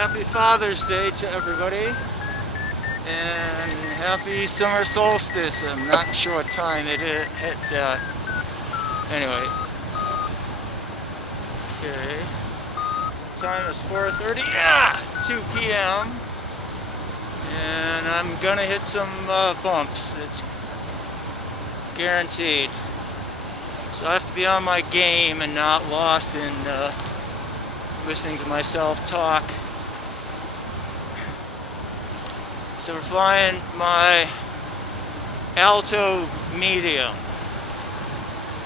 Happy Father's Day to everybody, and happy summer solstice. I'm not sure what time it hits at. Anyway, okay. Time is 4:30. Yeah, 2 p.m. And I'm gonna hit some bumps. It's guaranteed. So I have to be on my game and not lost in listening to myself talk. So we're flying my Alto medium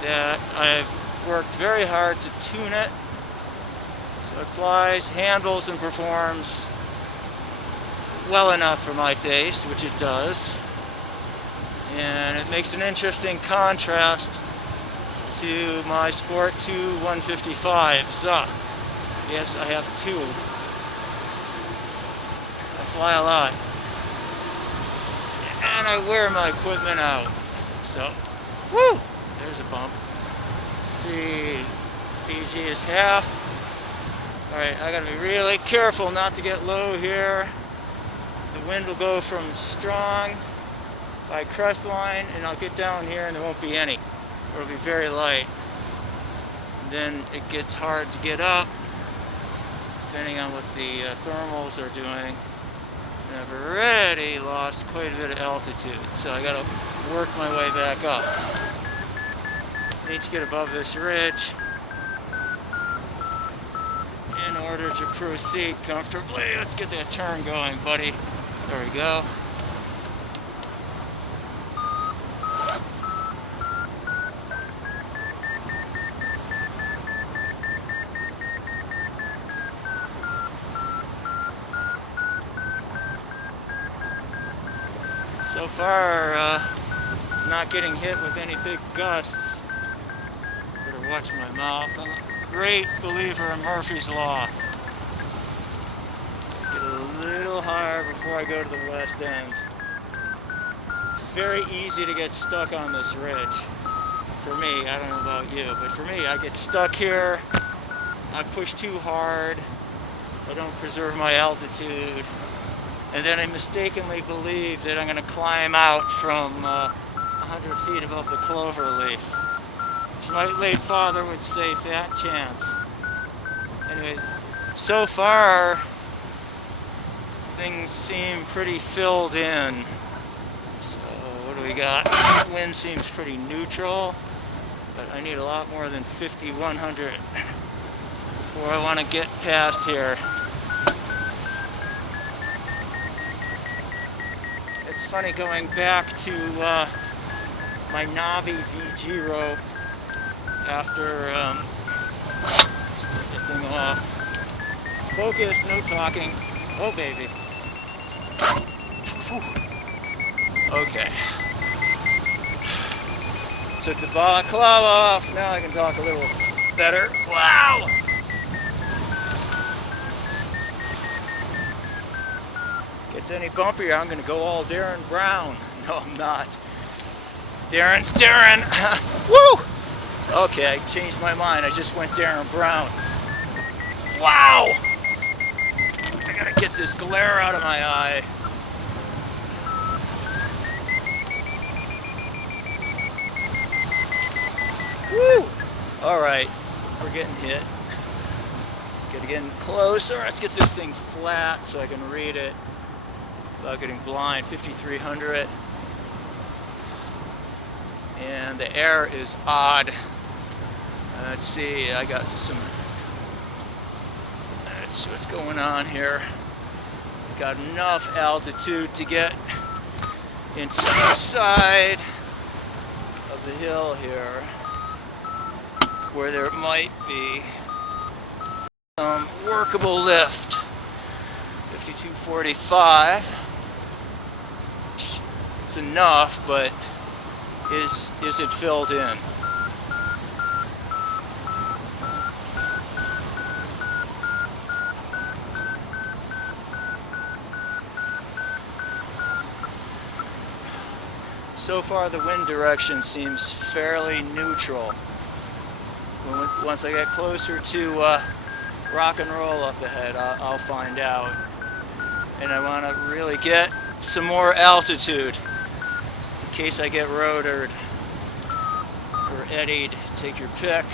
that I've worked very hard to tune it so it flies, handles, and performs well enough for my taste, which it does. And it makes an interesting contrast to my Sport 2 155s. Yes, I have two. I fly a lot. And I wear my equipment out. So, woo! There's a bump. Let's see. BG is half. Alright, I gotta be really careful not to get low here. The wind will go from strong by Crestline, and I'll get down here and there won't be any. It'll be very light. And then it gets hard to get up, depending on what the thermals are doing. And I've already lost quite a bit of altitude, so I gotta work my way back up. Need to get above this ridge in order to proceed comfortably. Let's get that turn going, buddy. There we go. So far, not getting hit with any big gusts. Better watch my mouth. I'm a great believer in Murphy's Law. Get a little higher before I go to the west end. It's very easy to get stuck on this ridge. For me, I don't know about you, but for me, I get stuck here. I push too hard. I don't preserve my altitude. And then I mistakenly believe that I'm going to climb out from 100 feet above the clover leaf. Which my late father would say, fat chance. Anyway, so far, things seem pretty filled in. So, what do we got? Wind seems pretty neutral, but I need a lot more than 5,100 before I want to get past here. It's funny going back to my knobby VG rope after slipping off. Focus, no talking. Oh, baby. Whew. Okay. Took the balaclava off. Now I can talk a little better. Wow! Gets any bumpier, I'm going to go all Darren Brown. No, I'm not. Darren's Darren. Woo! Okay, I changed my mind. I just went Darren Brown. Wow! I got to get this glare out of my eye. Woo! All right, we're getting hit. Let's get again closer. Let's get this thing flat so I can read it without getting blind. 5,300. And the air is odd. Let's see, I got some. Let's see what's going on here. Got enough altitude to get into the side of the hill here where there might be some workable lift. 5245. It's enough, but is it filled in? So far the wind direction seems fairly neutral. Once I get closer to rock and roll up ahead. I'll find out. And I want to really get some more altitude in case I get rotored or eddied. Take your pick.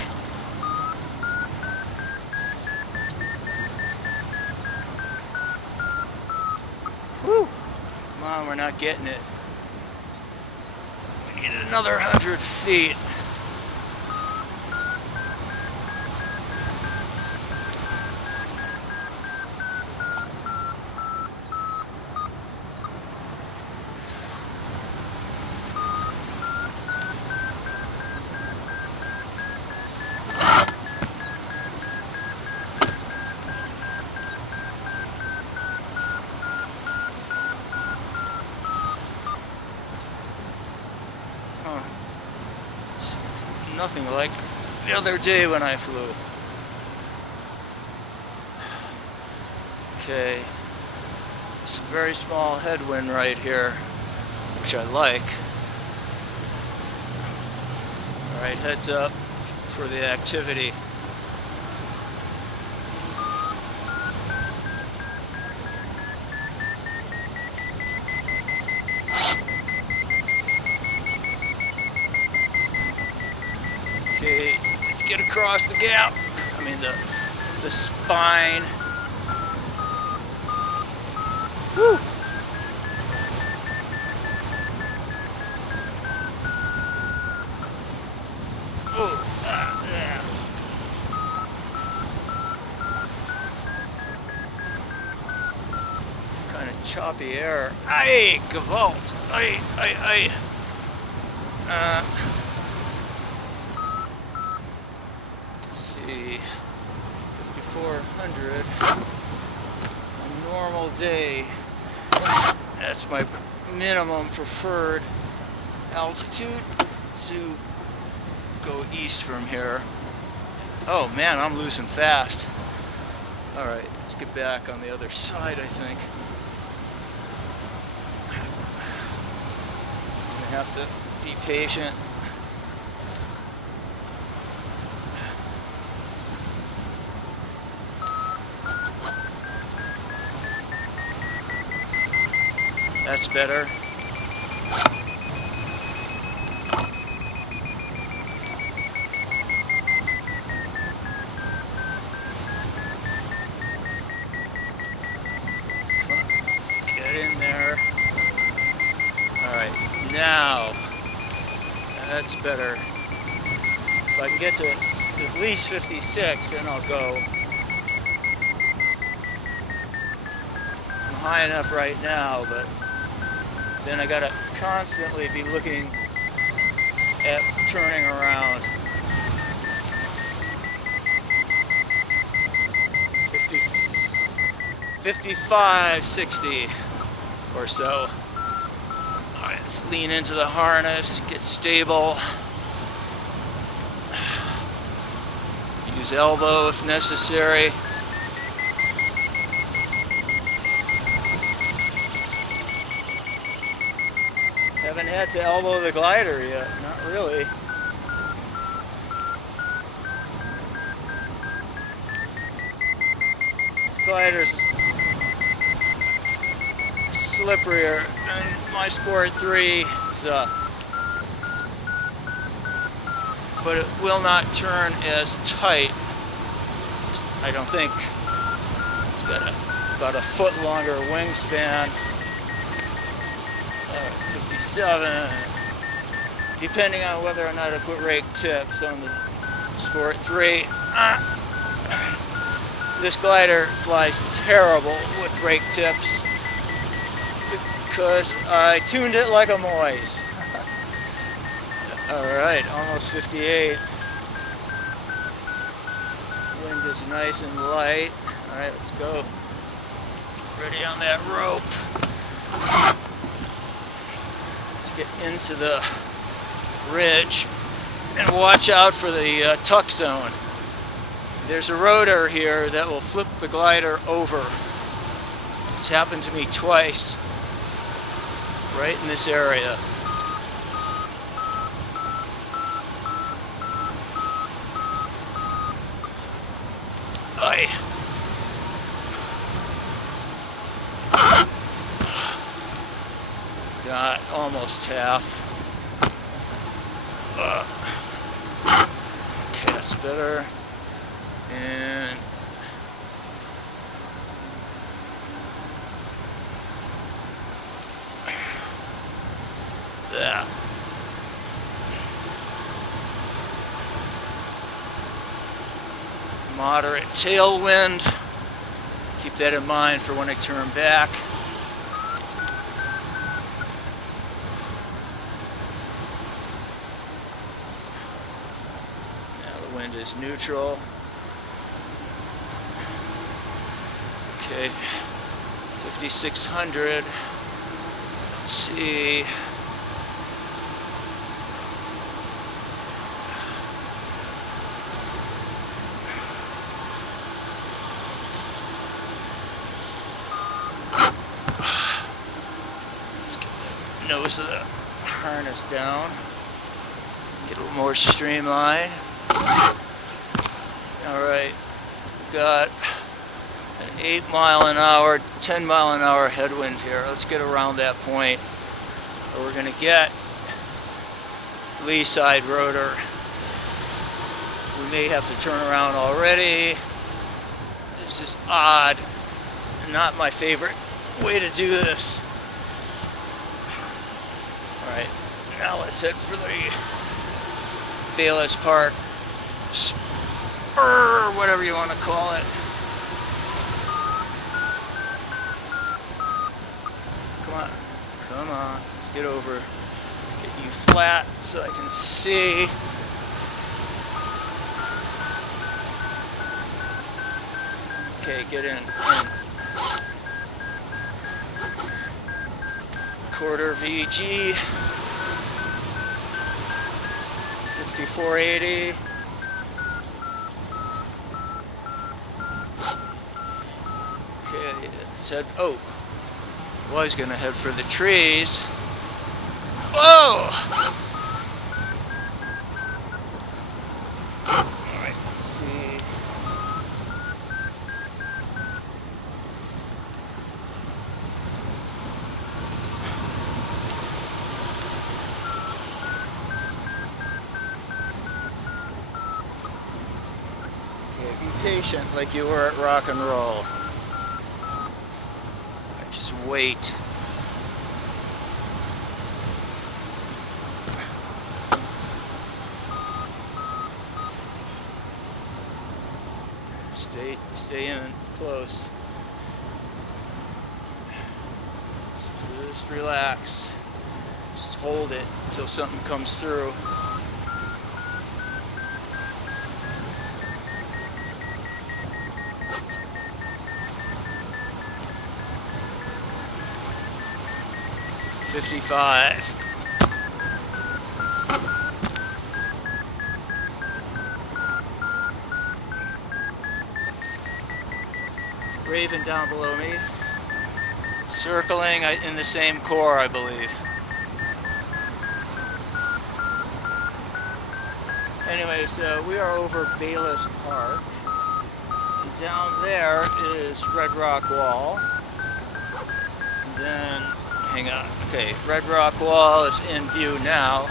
Whew. Come on, we're not getting it. We need another 100 feet. Nothing like the other day when I flew. Okay, it's a very small headwind right here, which I like. Alright, heads up for the activity. Okay, let's get across the gap. I mean the spine. Woo! Oh, yeah. Kind of choppy air. Aye, Gewalt. Aye. See, 5,400, a normal day, that's my minimum preferred altitude to go east from here. Oh man, I'm losing fast. Alright, let's get back on the other side, I think. I have to be patient. That's better. Get in there. Alright, now that's better. If I can get to at least 56, then I'll go. I'm high enough right now, but then I gotta constantly be looking at turning around. 55, 60 or so. All right, let's lean into the harness, get stable. Use elbow if necessary. Haven't had to elbow the glider yet, not really. This glider's slipperier than my Sport 3, but it will not turn as tight. I don't think. It's got about a foot longer wingspan. 57, depending on whether or not I put rake tips on the Sport 3. This glider flies terrible with rake tips because I tuned it like a moise. Alright, almost 58. Wind is nice and light. Alright, let's go. Ready on that rope. Get into the ridge and watch out for the tuck zone. There's a rotor here that will flip the glider over. It's happened to me twice, right in this area. Aye. almost half. Okay, that's better. And that. Moderate tailwind. Keep that in mind for when I turn back. Now the wind is neutral. Okay, 5,600. Let's see. Let's get the nose of the harness down. Get a little more streamlined. All right, got an 8 mile an hour, 10 mile an hour headwind here. Let's get around that point where we're gonna get lee side rotor. We may have to turn around already. This is odd. Not my favorite way to do this. All right, now let's head for the Bayless Park spur, whatever you want to call it. Come on, let's get over, get you flat so I can see. Okay, get in. Quarter VG, 5480. Okay, it said, oh. Was gonna head for the trees. Whoa! Alright, let's see. Okay, be patient like you were at rock and roll. Just wait. Stay in close. Just relax. Just hold it until something comes through. $55. Raven down below me. Circling in the same core, I believe. Anyway, so we are over Bayless Park. And down there is Red Rock Wall. And then hang on. Okay, Red Rock Wall is in view now.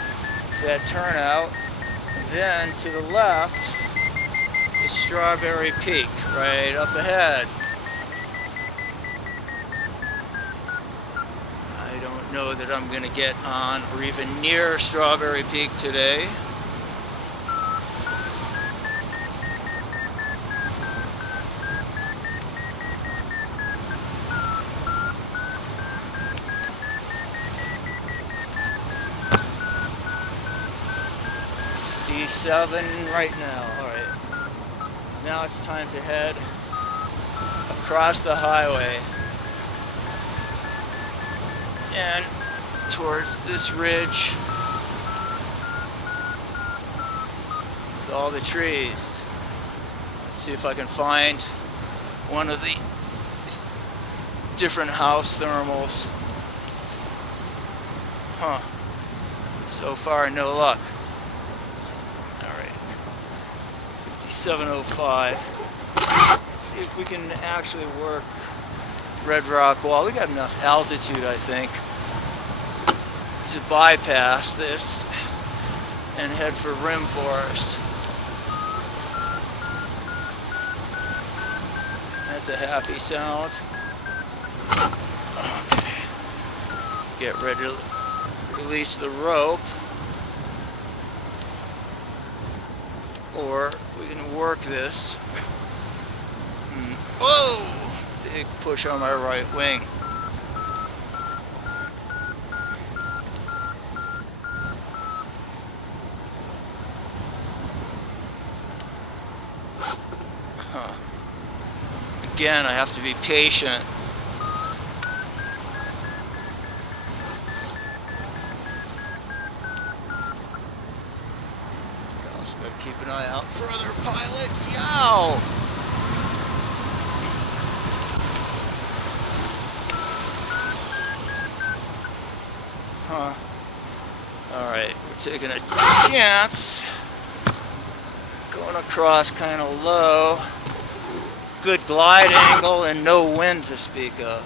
So that turnout. Then to the left is Strawberry Peak, right up ahead. I don't know that I'm going to get on or even near Strawberry Peak today. D7 right now. All right. Now it's time to head across the highway and towards this ridge with all the trees. Let's see if I can find one of the different house thermals. Huh. So far, no luck. 705. See if we can actually work Red Rock Wall. We got enough altitude, I think. to bypass this and head for rim forest. That's a happy sound. Okay. Get ready to release the rope, or we can work this. Whoa! Big push on my right wing. Again, I have to be patient. Also got to keep an eye out for other pilots. Yow! Huh. Alright, we're taking a chance. Going across kind of low. Good glide angle and no wind to speak of.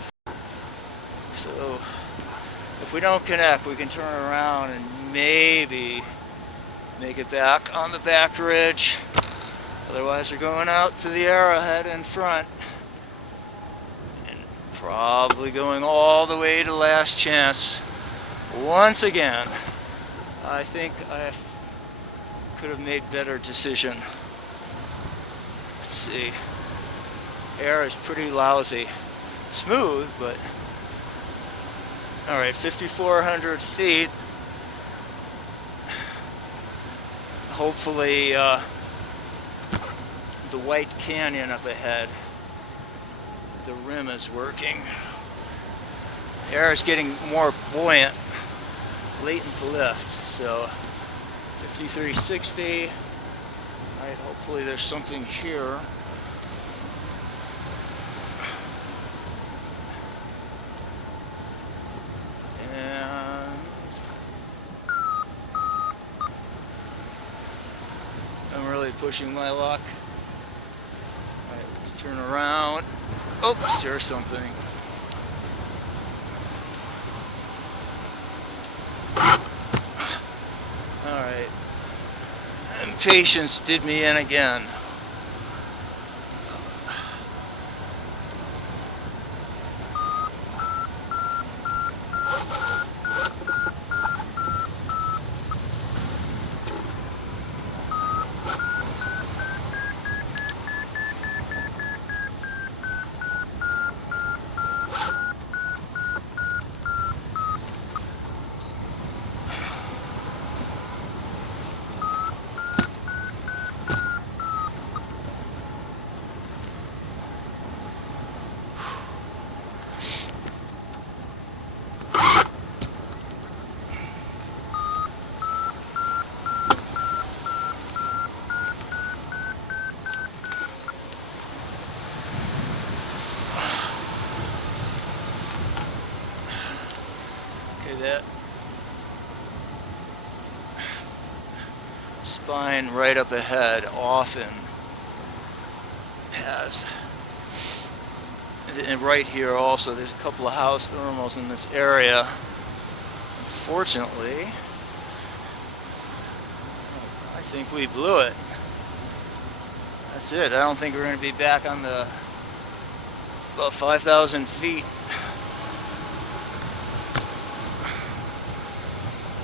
So if we don't connect, we can turn around and maybe make it back on the back ridge. Otherwise we're going out to the arrowhead in front and probably going all the way to last chance once again. I think I could have made better decision. Let's see. Air is pretty lousy. Smooth, but alright, 5,400 feet. Hopefully the White Canyon up ahead, the rim is working. Air is getting more buoyant late in the lift, so 5360. Alright, hopefully there's something here. Pushing my luck. Alright, let's turn around. Oops, here's something. Alright. Impatience did me in again. That spine right up ahead often has, and right here also there's a couple of house thermals in this area. Unfortunately, I think we blew it. That's it. I don't think we're going to be back on the about 5,000 feet.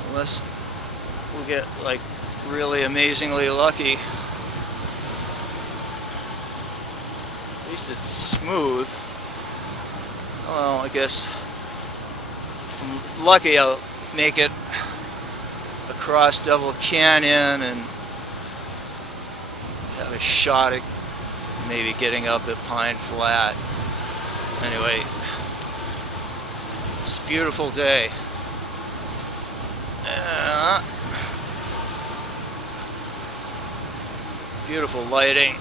Unless we'll get like really amazingly lucky. At least it's smooth. Well, I guess if I'm lucky I'll make it across Devil Canyon and have a shot at maybe getting up at Pine Flat. Anyway, it's a beautiful day. Beautiful lighting,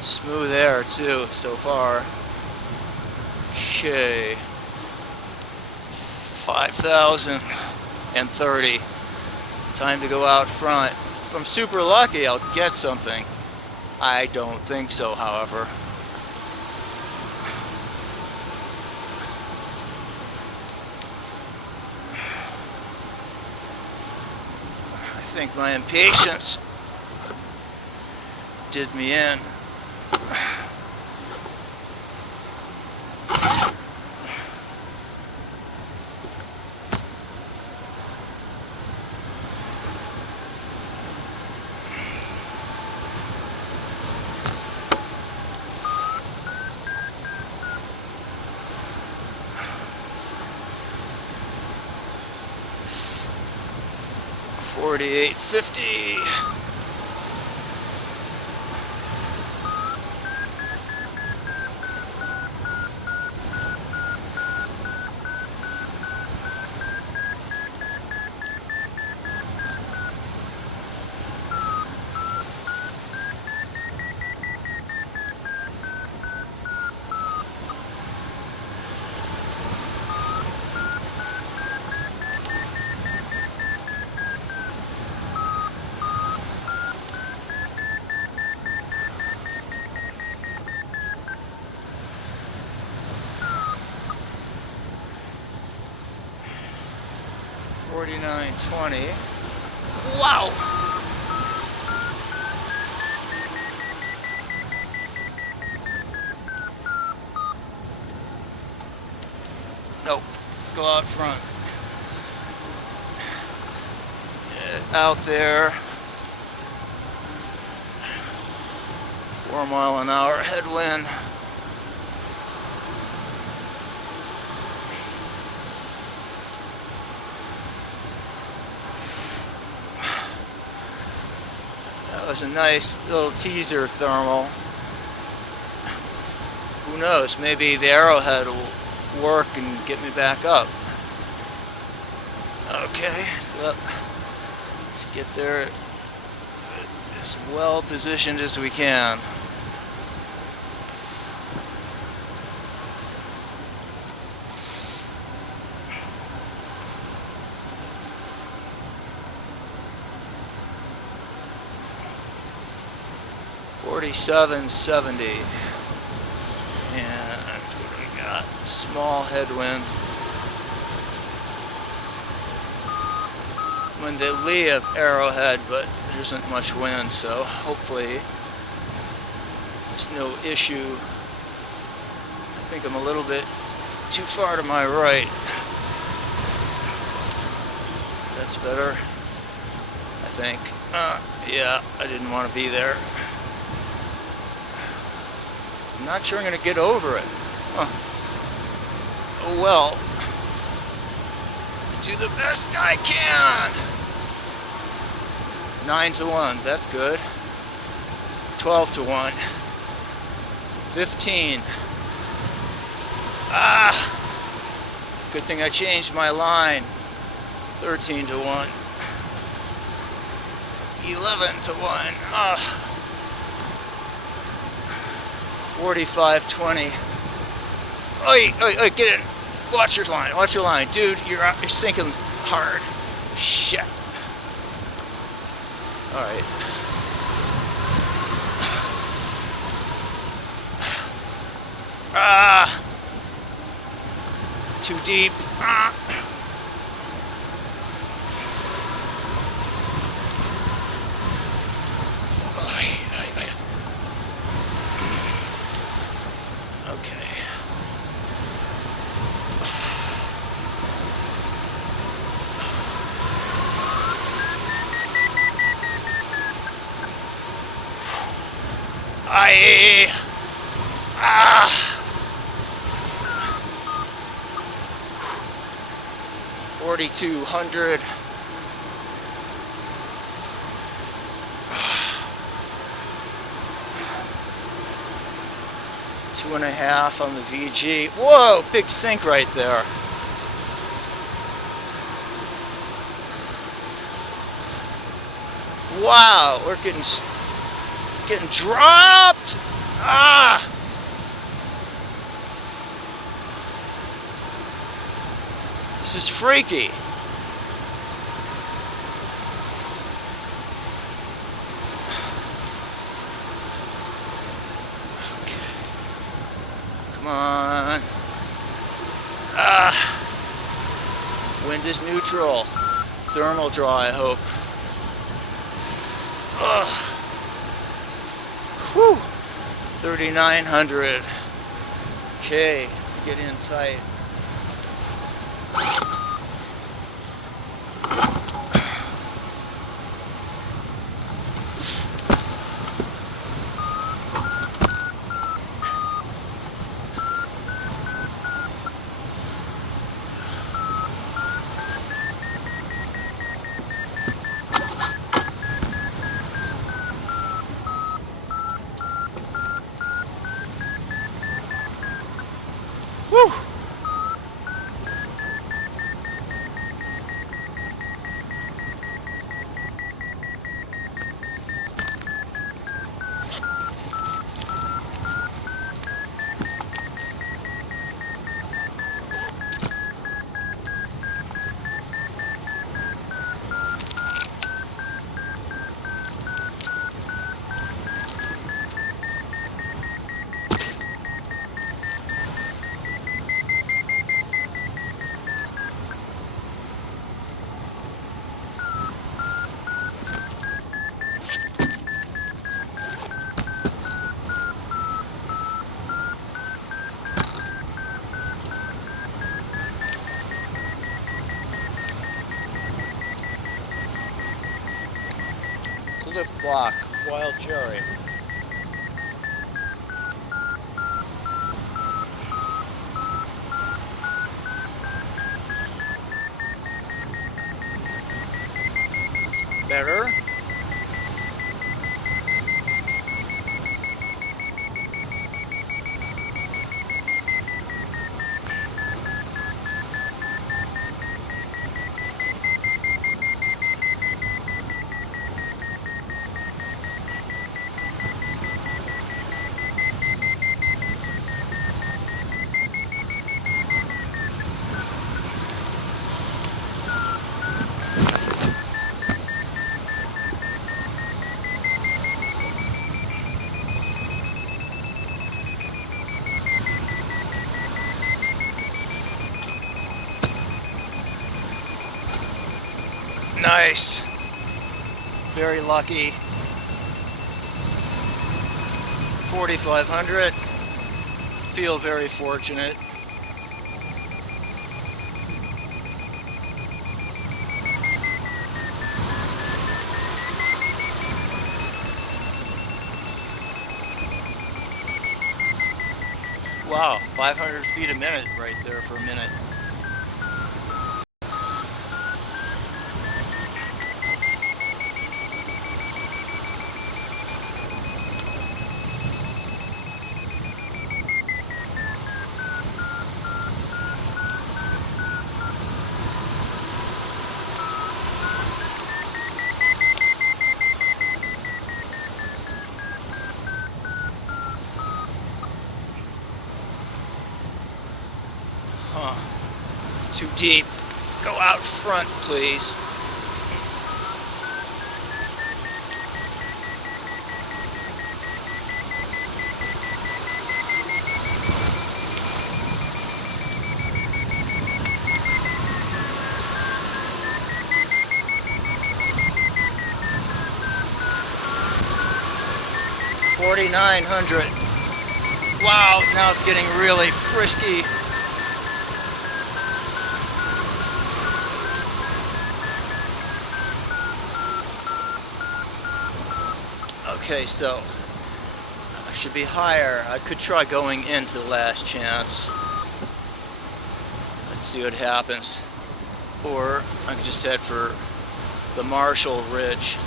smooth air too so far. Okay, 5,030. Time to go out front. If I'm super lucky, I'll get something. I don't think so, however. think my impatience did me in. $48.50. $49.20. Wow! Nope. Go out front. Out there. 4-mile-an-hour headwind. That was a nice little teaser thermal. Who knows, maybe the arrowhead will work and get me back up. Okay, so let's get there as well positioned as we can. $47.70. And what do we got? Small headwind. I'm in the lee of Arrowhead, but there isn't much wind, so hopefully there's no issue. I think I'm a little bit too far to my right. That's better, I think. Yeah, I didn't want to be there. I'm not sure I'm going to get over it. Huh. Oh well. Do the best I can. 9-1, that's good. 12-1. 15. Good thing I changed my line. 13-1. 11-1. 45-20. Oi, oi, oi, get in. Watch your line, watch your line. Dude, you're sinking hard. Shit. Alright. Too deep. Okay. I 4,200. Two and a half on the VG. Whoa, big sink right there. Wow, we're getting dropped. This is freaky. Come on. Wind is neutral. Thermal draw, I hope. Ugh. Whew. 3,900. Okay, let's get in tight. Whew. Cliff block, wild cherry. Better. Nice. Very lucky. 4,500. Feel very fortunate. Wow, 500 feet a minute right there for a minute. Too deep. Go out front, please. $4,900. Wow, now it's getting really frisky. Okay, so I should be higher. I could try going into last chance. Let's see what happens. Or I could just head for the Marshall Ridge.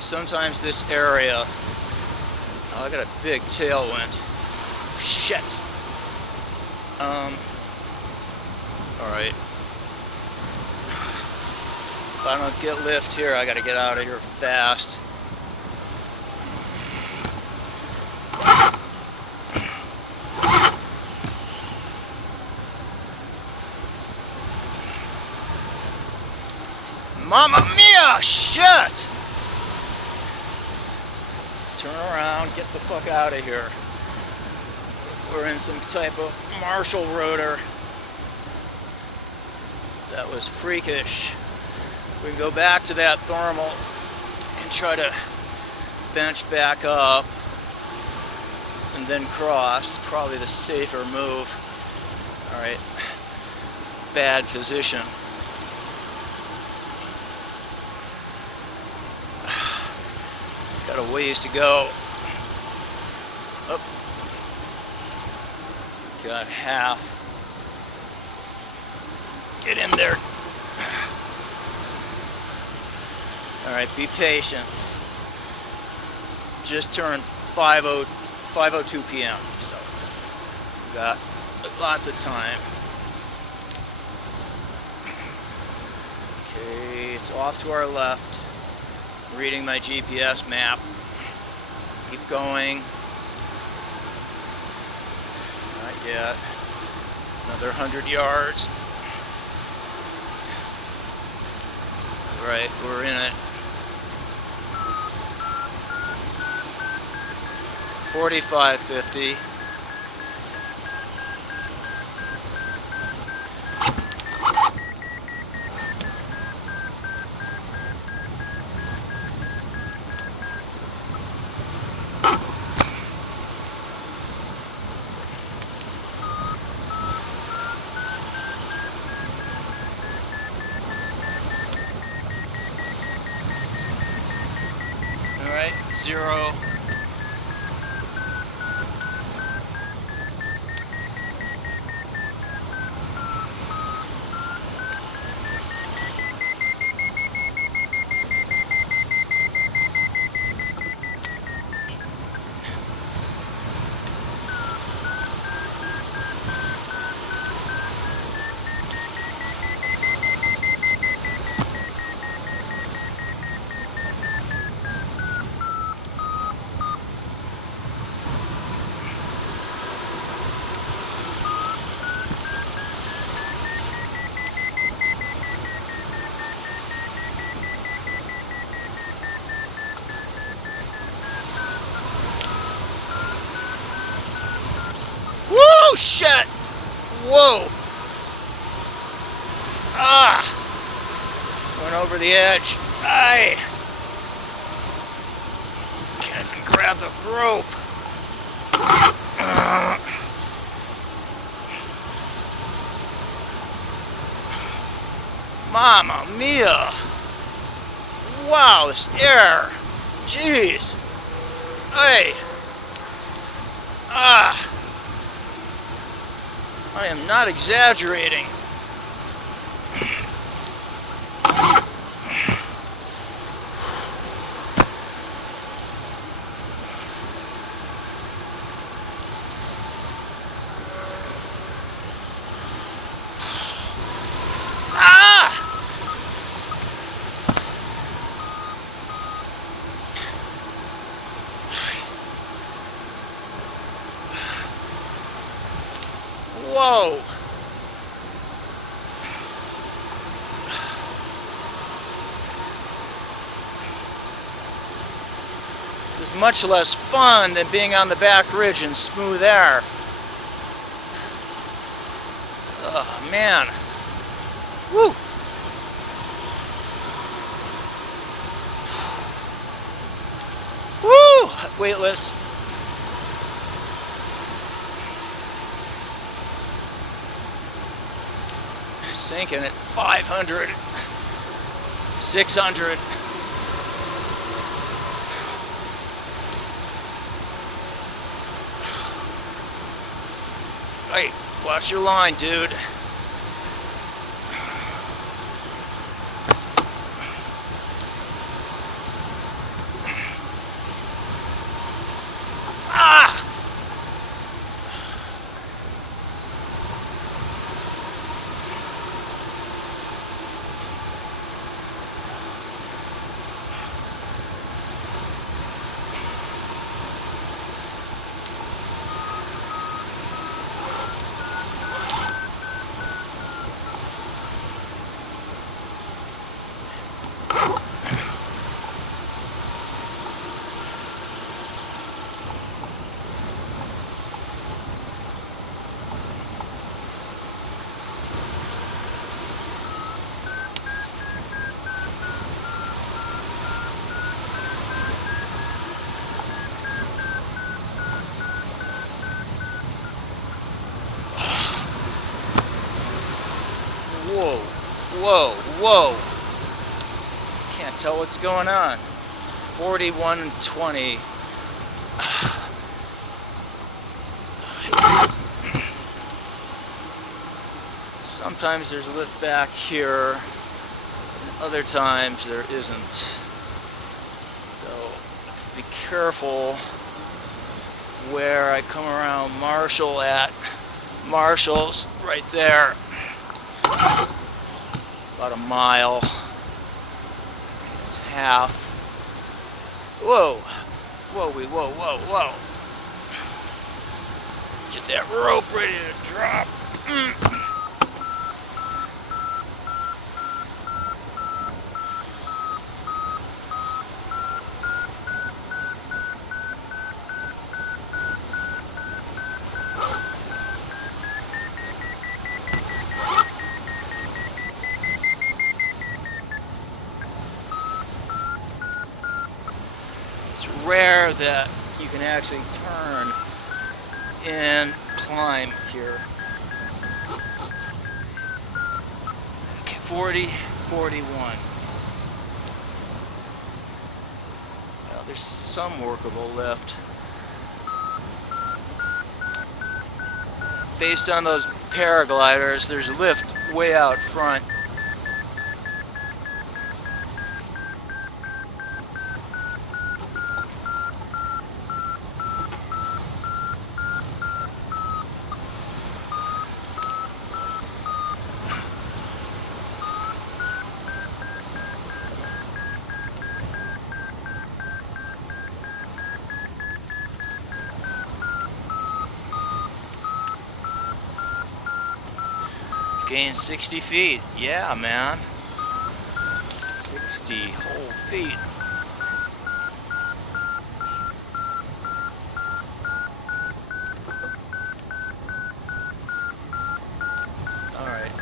Sometimes this area, oh, I got a big tailwind. Shit. Alright. If I don't get lift here, I gotta get out of here fast. Mamma mia! Shit! Turn around, get the fuck out of here. We're in some type of Marshall rotor. That was freakish. We can go back to that thermal and try to bench back up and then cross. Probably the safer move. All right, bad position. Got a ways to go. Oh. Got half. Get in there. All right, be patient. Just turned 5:02 p.m. So we got lots of time. Okay, it's off to our left. Reading my GPS map. Keep going. Not yet. Another 100 yards. All right, we're in it. 45.50. All right, 0. Woo! Shit! Whoa! Ah! Went over the edge. Aye! Can't even grab the rope. Mamma mia! Wow, this air! Jeez! Hey! Ah! I am not exaggerating. Whoa! This is much less fun than being on the back ridge in smooth air. Oh, man. Woo! Woo! Weightless. Sinking at 500, 600. Hey, watch your line, dude. Ah! Whoa, whoa. Can't tell what's going on. 41 and 20. Sometimes there's a lift back here, and other times there isn't. So be careful where I come around Marshall at. Marshall's right there. About a mile. It's half. Whoa. Whoa, whoa, whoa, whoa. Get that rope ready to drop. It's rare that you can actually turn and climb here. Okay, 40, 41. Well, there's some workable lift. Based on those paragliders, there's lift way out front. Gained 60 feet. Yeah, man. 60 whole feet. Alright.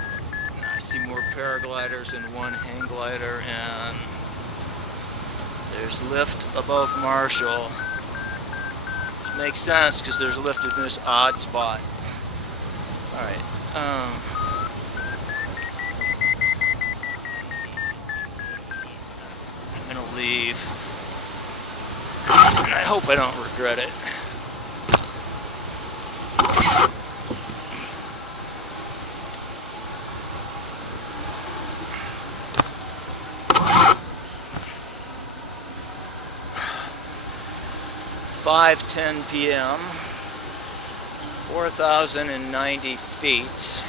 I see more paragliders and one hang glider, and there's lift above Marshall. Which makes sense because there's lift in this odd spot. Alright. Leave. And I hope I don't regret it. (5:10 p.m.) 4,090 feet.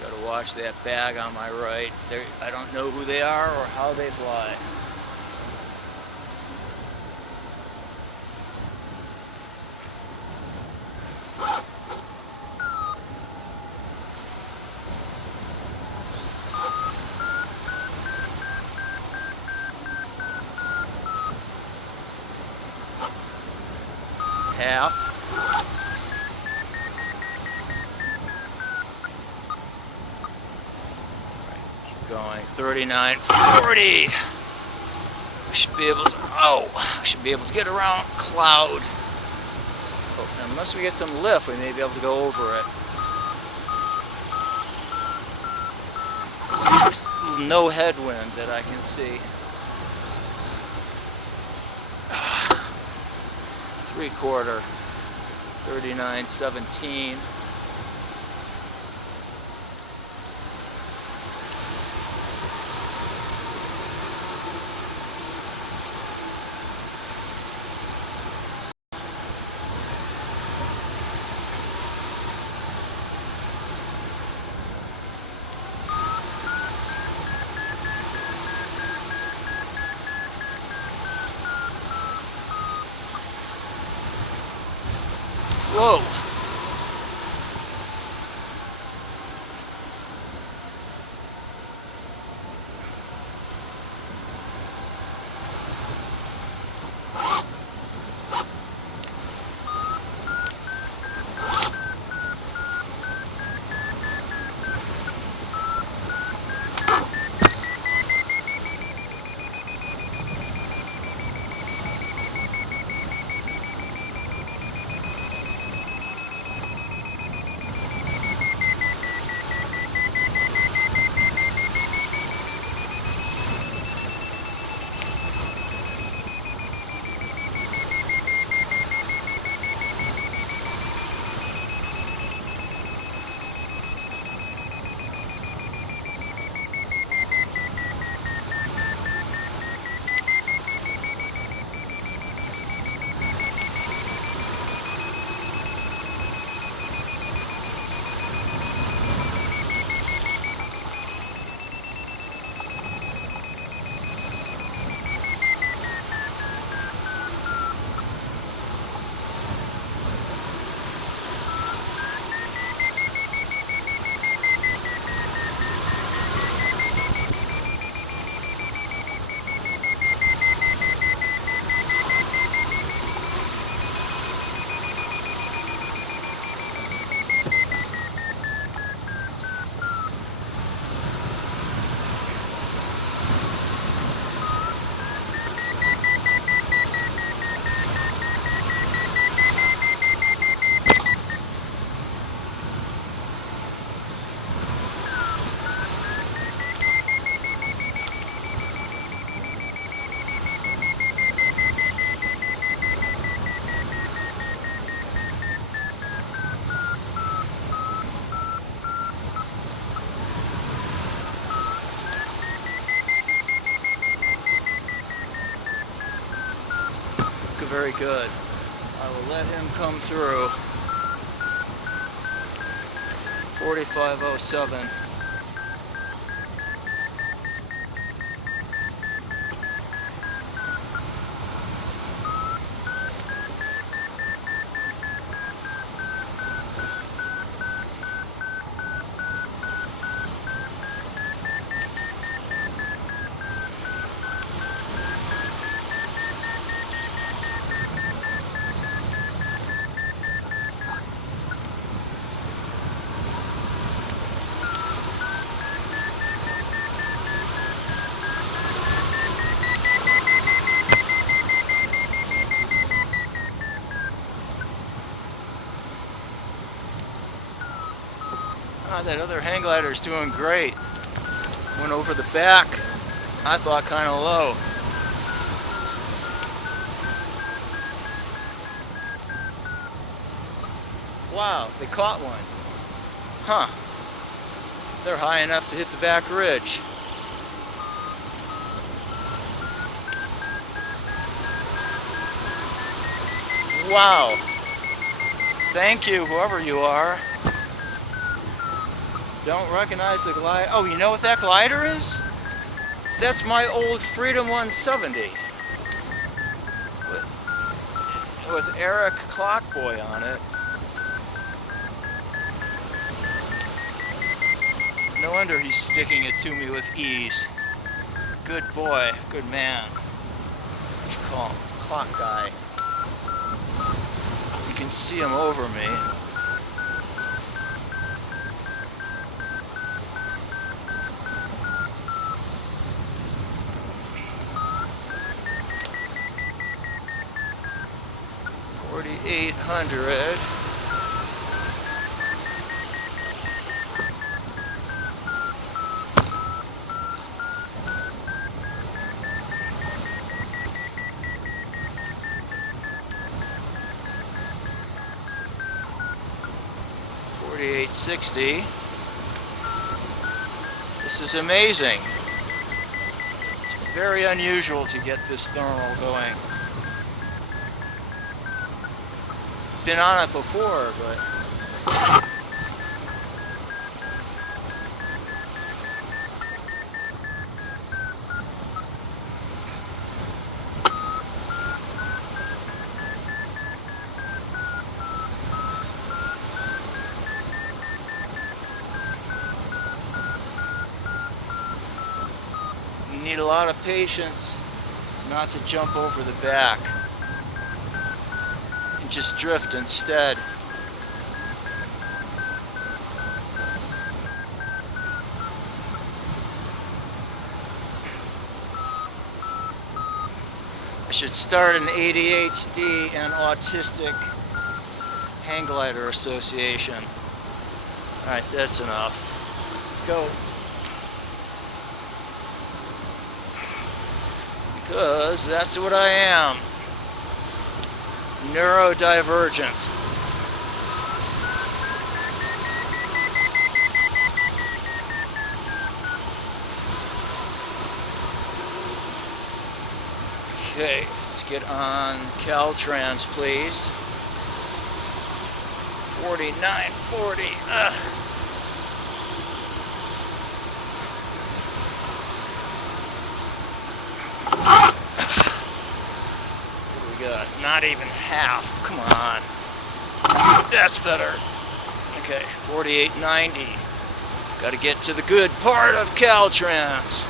Gotta watch that bag on my right. I don't know who they are or how they fly. Half. Going 39, 40. I should be able to. Oh, I should be able to get around cloud. Oh, unless we get some lift, we may be able to go over it. There's no headwind that I can see. 3/4. 39.17. Whoa. very good. I will let him come through. 4507. That other hang glider is doing great. Went over the back, I thought kind of low. Wow, they caught one. Huh. They're high enough to hit the back ridge. Wow. Thank you, whoever you are. Don't recognize the glider. Oh, you know what that glider is? That's my old Freedom 170 with Eric Clockboy on it. No wonder he's sticking it to me with ease. Good boy, good man. What you call him? Clock guy. If you can see him over me. $4,800. $4,860. This is amazing. It's very unusual to get this thermal going. Been on it before, but you need a lot of patience not to jump over the back. Just drift instead. I should start an ADHD and Autistic Hang Glider Association. Alright, that's enough. Let's go. Because that's what I am. Neurodivergent. Okay, let's get on Caltrans, please. 4940. Not even half. Come on. That's better. Okay, 4890. Got to get to the good part of Caltrans.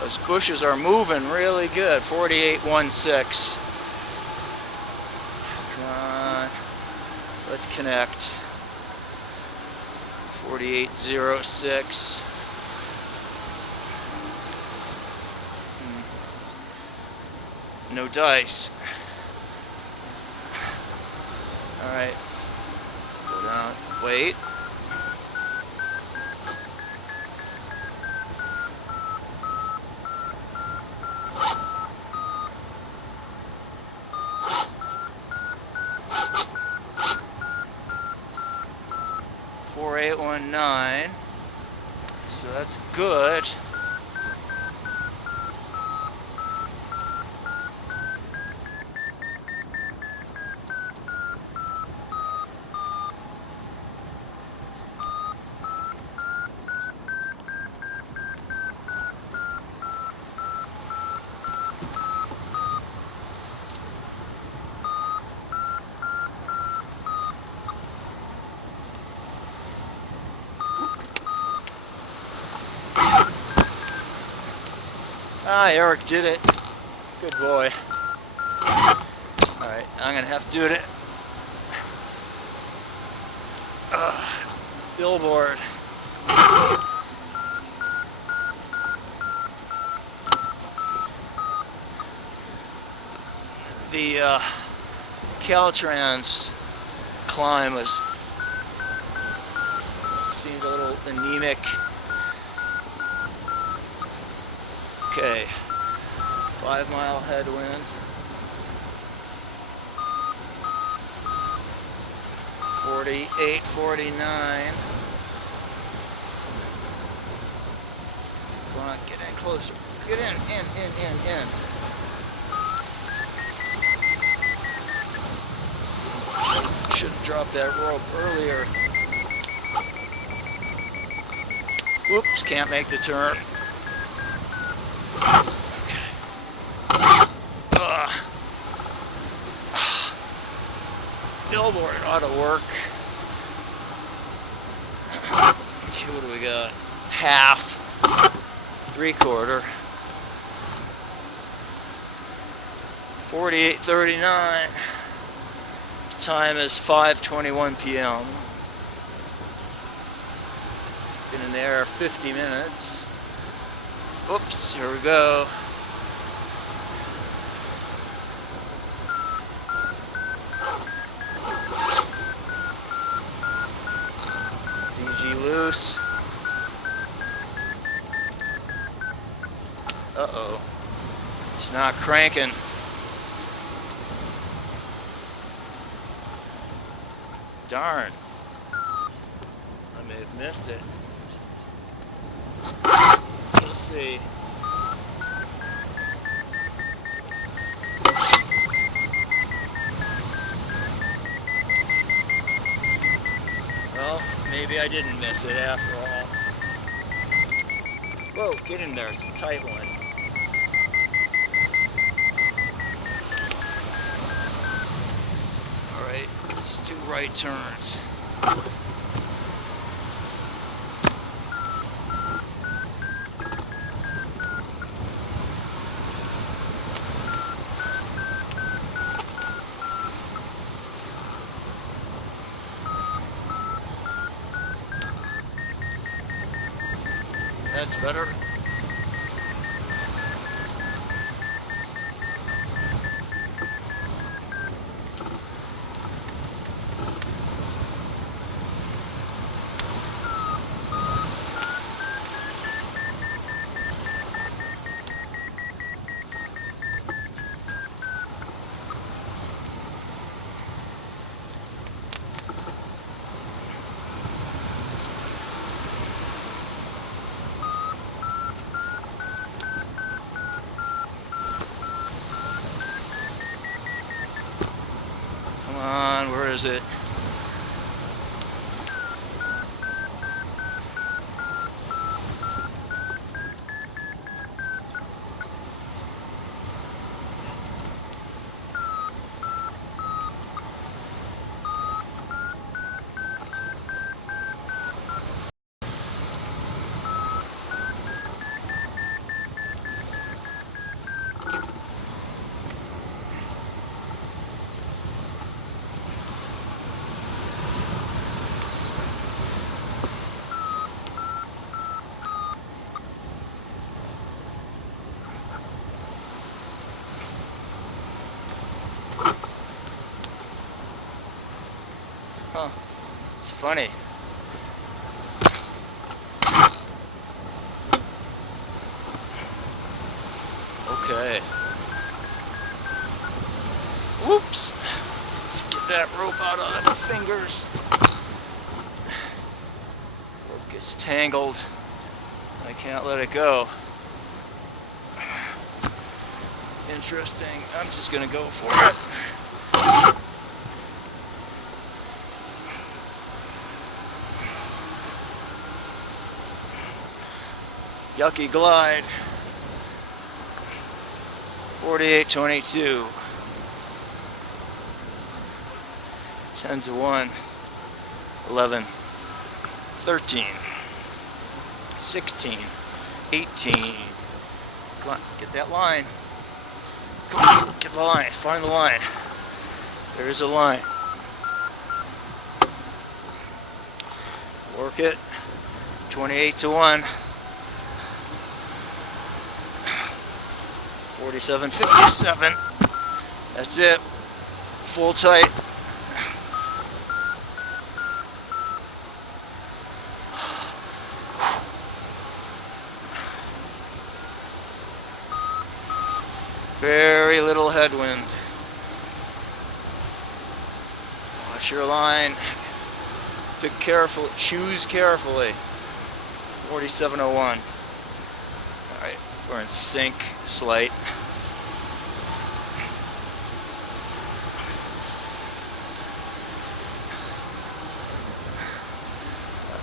Those bushes are moving really good. 4816. Let's connect. 4806. No dice. Alright, let's go down. Wait. 4819. So that's good. Ah, Eric did it. Good boy. Alright, I'm gonna have to do it. Billboard. The Caltrans climb seemed a little anemic. Okay, 5 mile headwind. 4849. Come on, get in closer. Get in. Should have dropped that rope earlier. Whoops, can't make the turn. Billboard ought to work. Okay, what do we got? Half, 3/4. 48:39. The time is 5:21 p.m. Been in there 50 minutes. Oops, here we go. Loose. Uh-oh. It's not cranking. Darn. I may have missed it. Let's see. Well, maybe I didn't miss it after all. Whoa, get in there, it's a tight one. Alright, let's do right turns. That's better. Where is it? Huh. It's funny. Okay. Whoops. Let's get that rope out of the fingers. Gets tangled. I can't let it go. Interesting. I'm just gonna go for it. Yucky glide. 48.22. 10-1. 11. 13. 16. 18. Come on, get that line. Come on, get the line. Find the line. There is a line. Work it. 28-1. 47.57. That's it. Full tight. Very little headwind. Watch your line. Pick carefully. Choose carefully. 47.01. All right, we're in sync. Slight.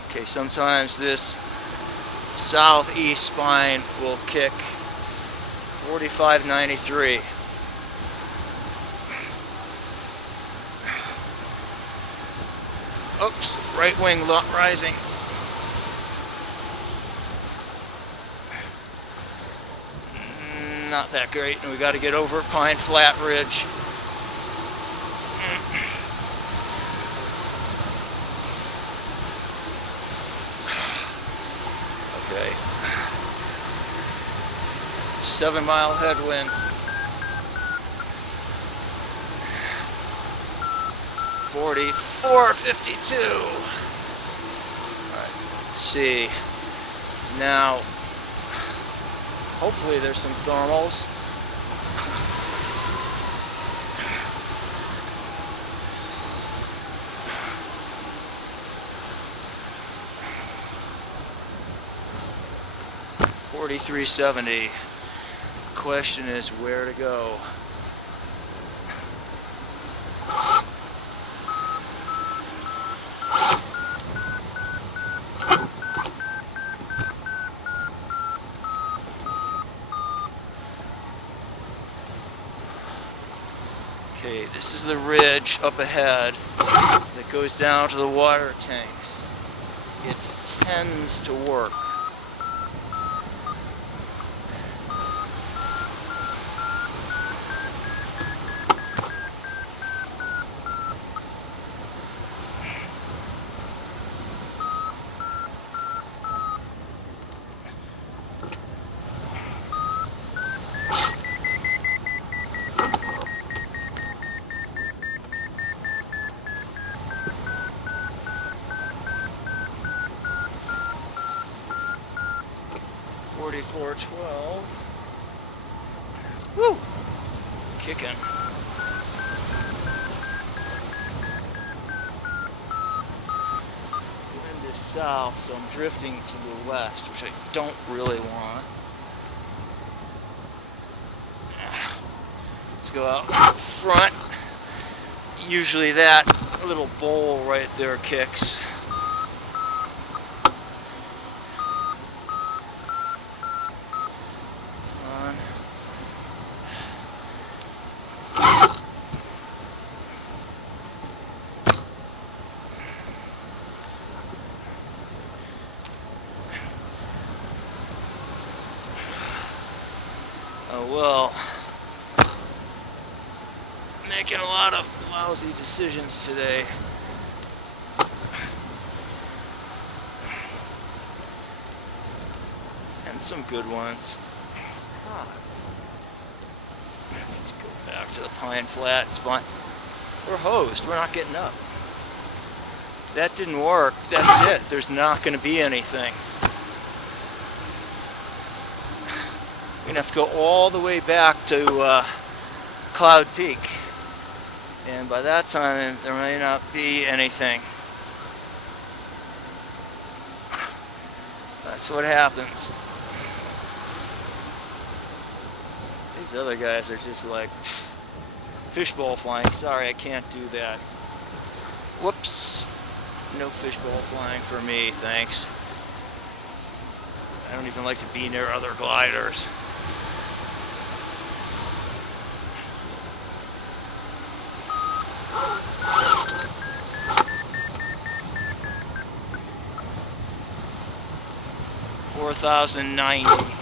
Okay, sometimes this southeast spine will kick. 45.93. Oops, right wing rising. Not that great, and we got to get over Pine Flat Ridge. Okay. 7-mile headwind. 44.52. All right, let's see. Now, hopefully there's some thermals. $43.70. Question is where to go. Okay, this is the ridge up ahead that goes down to the water tanks. It tends to work. $44.12. Woo! Kicking. Wind is south, so I'm drifting to the west, which I don't really want. Let's go out front. Usually that little bowl right there kicks. Oh well, making a lot of lousy decisions today. And some good ones. God. Let's go back to the Pine Flat spot. We're hosed, we're not getting up. That didn't work, that's it. There's not going to be anything. We're going to have to go all the way back to Cloud Peak. And by that time, there may not be anything. That's what happens. These other guys are just like fishbowl flying. Sorry, I can't do that. Whoops. No fishbowl flying for me, thanks. I don't even like to be near other gliders. $4,090.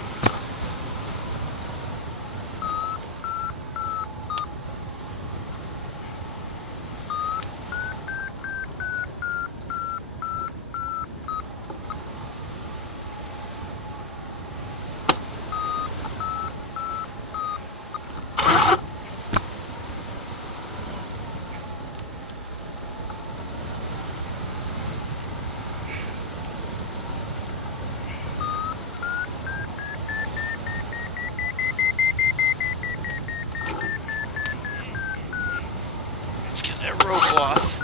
Rope off.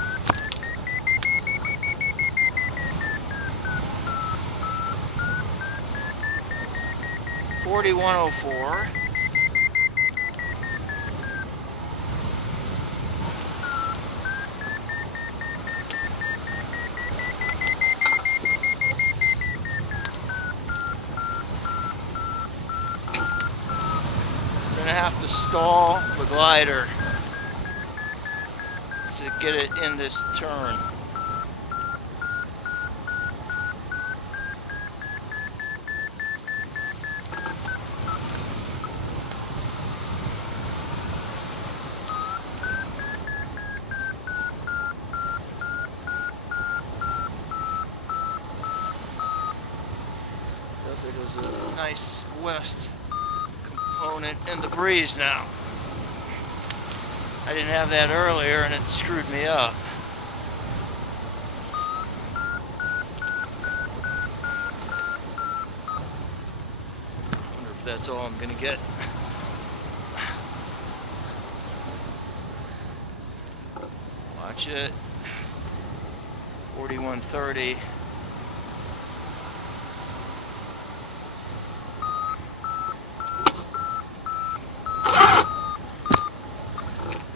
$41.04. I'm gonna have to stall the glider to get it in this turn. There's a nice west component in the breeze now. I didn't have that earlier and it screwed me up. I wonder if that's all I'm gonna get. Watch it. 41.30.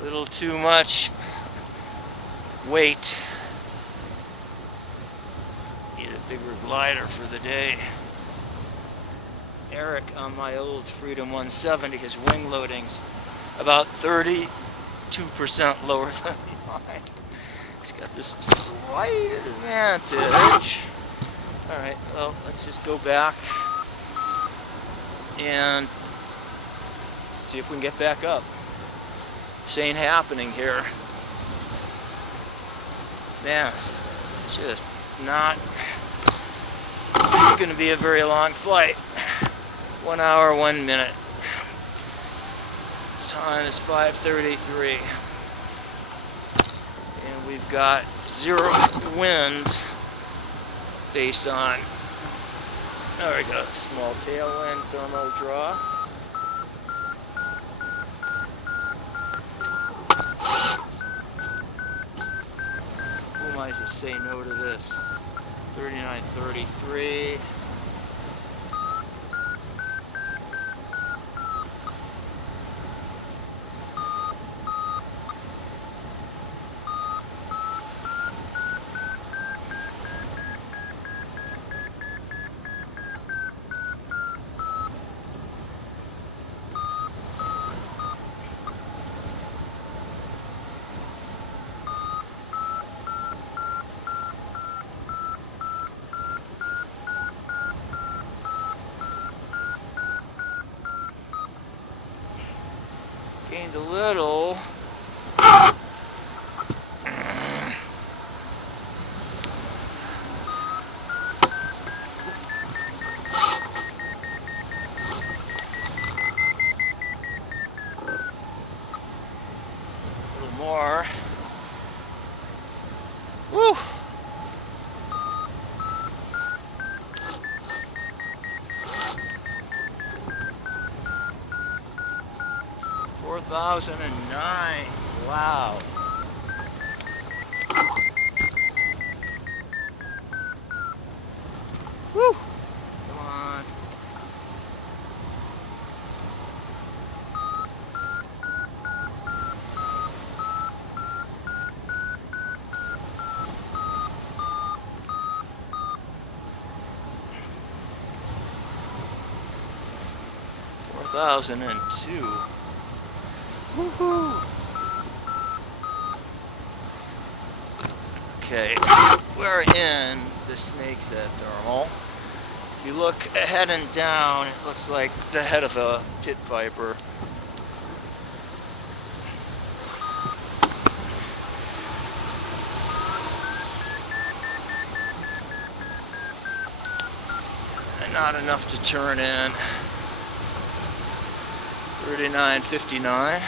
Little too much weight. Need a bigger glider for the day. Eric on my old Freedom 170, his wing loading's about 32% lower than mine. He's got this slight advantage. Alright, well, let's just go back and see if we can get back up. This ain't happening here. Man, it's just not going to be a very long flight. 1 hour, 1 minute. Time is 5:33. And we've got 0 wind based on, there we go, small tailwind, thermal draw. I just say no to this. 39.33. Gained a little. A little more. Woo! $4,009. Wow. Woo! 2002. Woohoo! Okay, we're in the Snake's Head thermal. If you look ahead and down, it looks like the head of a pit viper. And not enough to turn in. 39.59.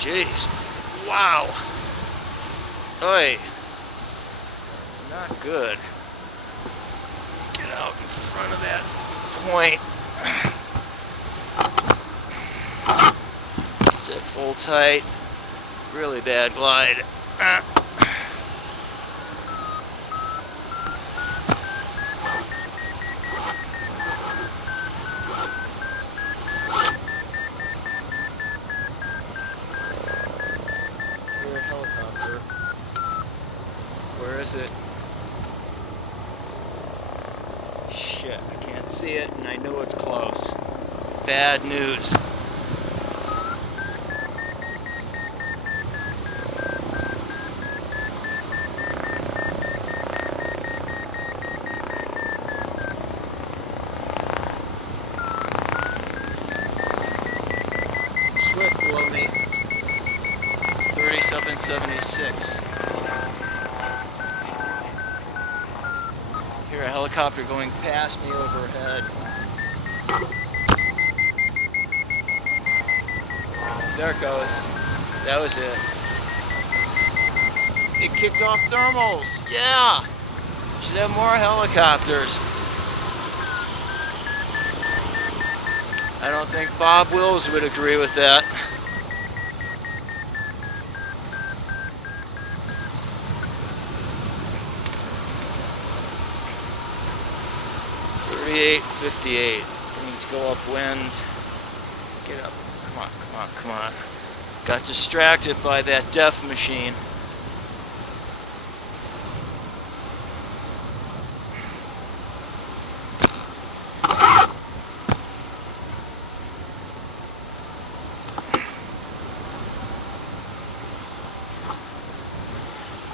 Jeez. Wow. Oi. Not good. Get out in front of that point. It's at full tight. Really bad glide. Helicopter. Where is it? Shit, I can't see it and I know it's close. Bad news. Swift below me. 3776. Hear a helicopter going past me overhead. There it goes. That was it. It kicked off thermals. Yeah. Should have more helicopters. I don't think Bob Wills would agree with that. .58. I need to go upwind. Get up. Come on, come on, come on. Got distracted by that death machine.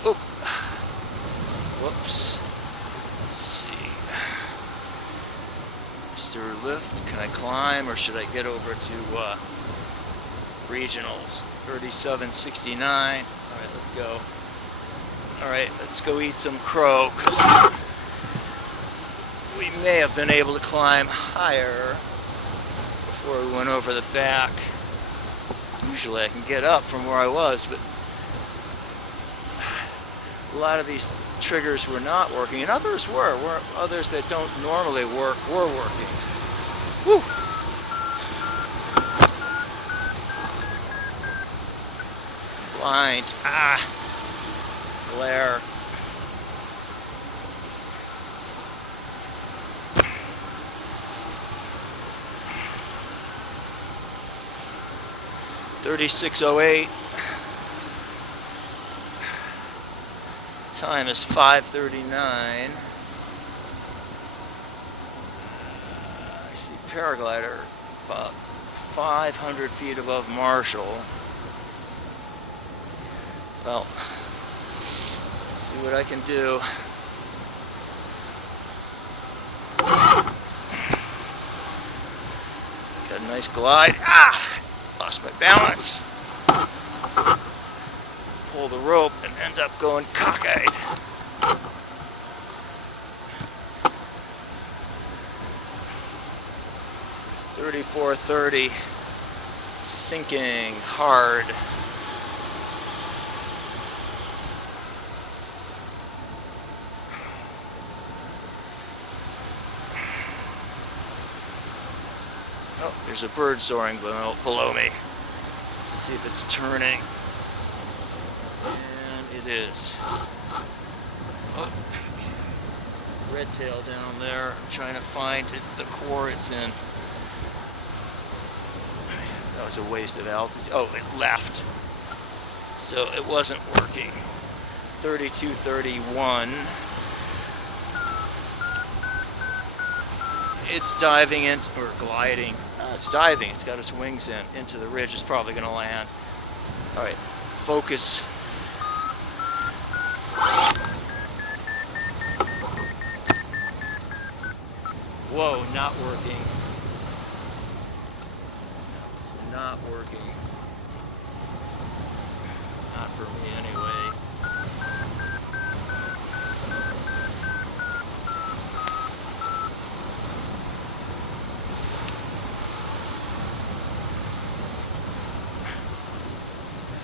Oh. Whoops. Let's see. Is there a lift? Can I climb or should I get over to regionals? 37.69. Alright, let's go. Alright, let's go eat some crow because we may have been able to climb higher before we went over the back. Usually I can get up from where I was, but a lot of these triggers were not working, and others were. Others that don't normally work were working. Woo! Blind. Ah! Glare. .3608. Time is 5:39. I see paraglider about 500 feet above Marshall. Well, let's see what I can do. Got a nice glide. Ah! Lost my balance. Pull the rope and end up going cockeyed. .3430, sinking hard. Oh, there's a bird soaring below me. Let's see if it's turning. And it is. Oh, red tail down there. I'm trying to find the core it's in. That was a waste of altitude. Oh, it left. So it wasn't working. 3231. It's diving in, or gliding. No, it's diving. It's got its wings in into the ridge. It's probably going to land. All right, focus. Whoa, not working. Not working. Not for me anyway.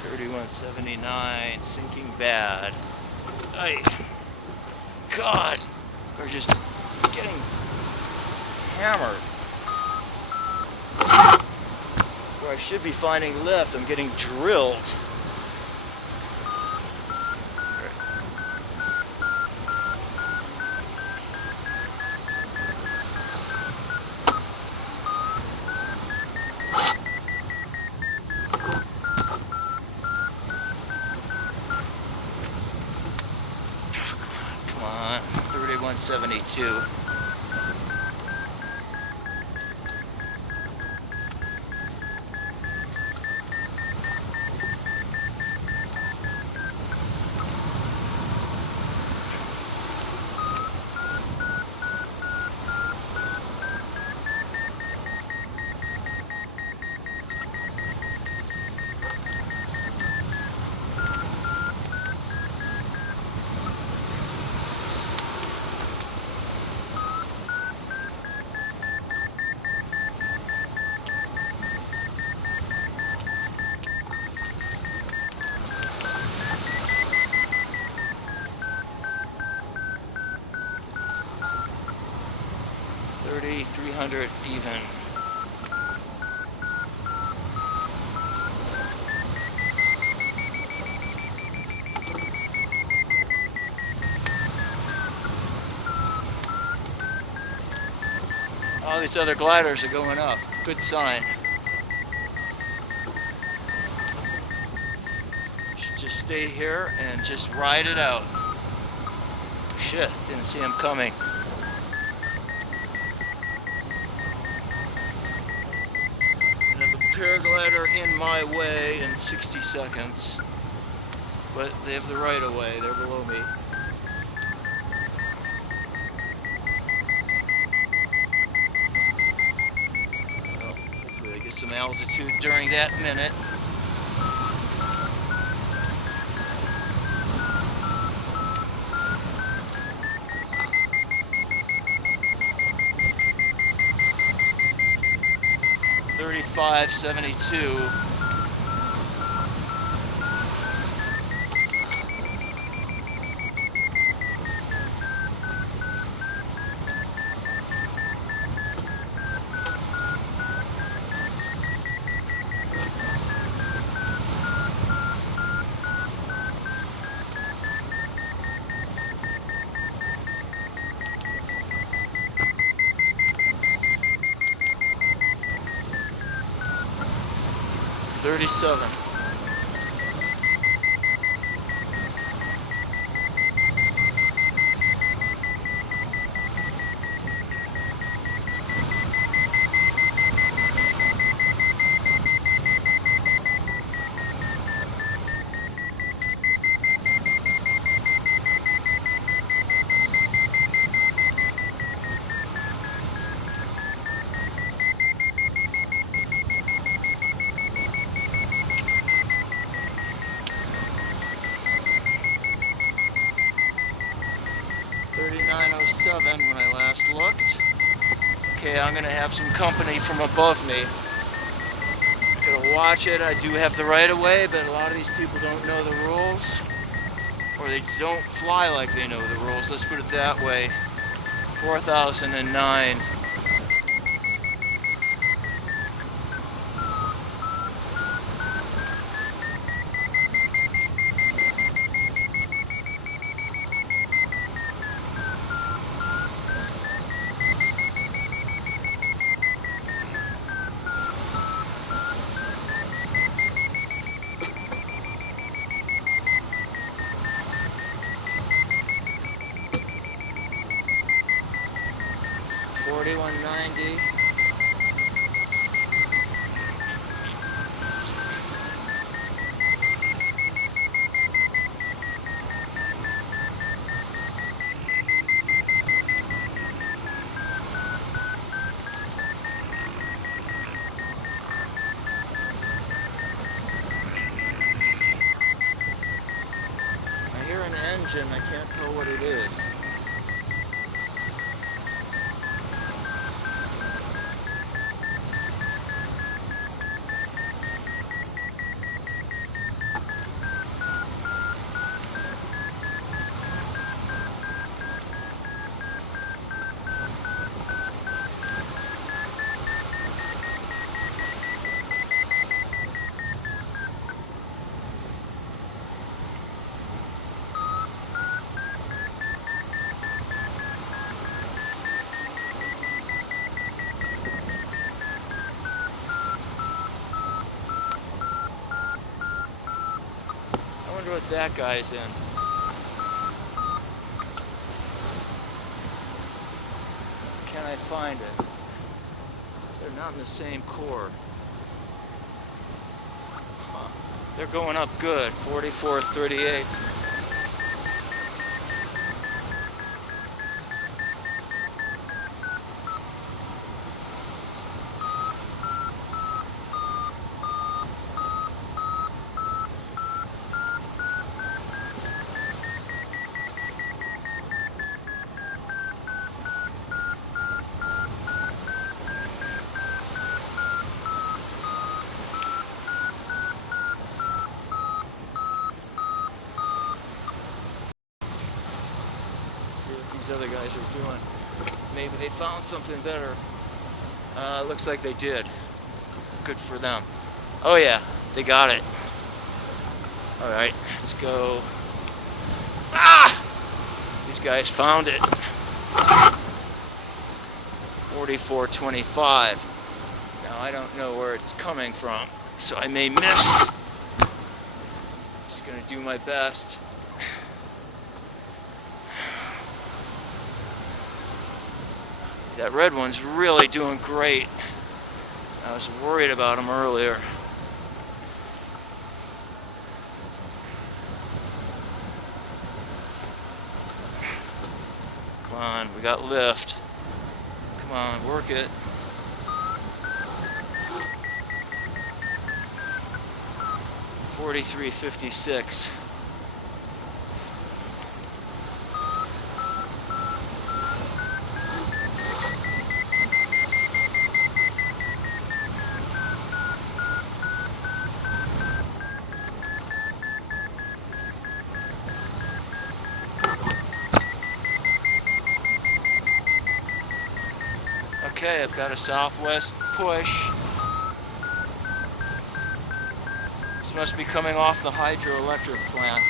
$31.79, sinking bad. God, we're just getting hammered. Where I should be finding lift, I'm getting drilled. Come on, 31.72. $3,300 even. All these other gliders are going up. Good sign. Should just stay here and just ride it out. Shit, didn't see him coming. Paraglider in my way in 60 seconds, but they have the right of way. They're below me. Well, hopefully I get some altitude during that minute. $35.72. $37. $39.07 when I last looked. Okay, I'm gonna have some company from above me. Gotta watch it. I do have the right of way, but a lot of these people don't know the rules, or they don't fly like they know the rules. Let's put it that way. 4,009. engine. I can't tell what it is. I wonder what that guy's in. Can I find it? They're not in the same core. Huh. They're going up good. 4438. See what these other guys are doing. Maybe they found something better. Looks like they did. Good for them. Oh yeah, they got it. Alright, let's go. Ah! These guys found it. 4425. Now I don't know where it's coming from, so I may miss. Just gonna do my best. That red one's really doing great. I was worried about him earlier. Come on, we got lift. Come on, work it. $43.56. Okay, I've got a southwest push. This must be coming off the hydroelectric plant.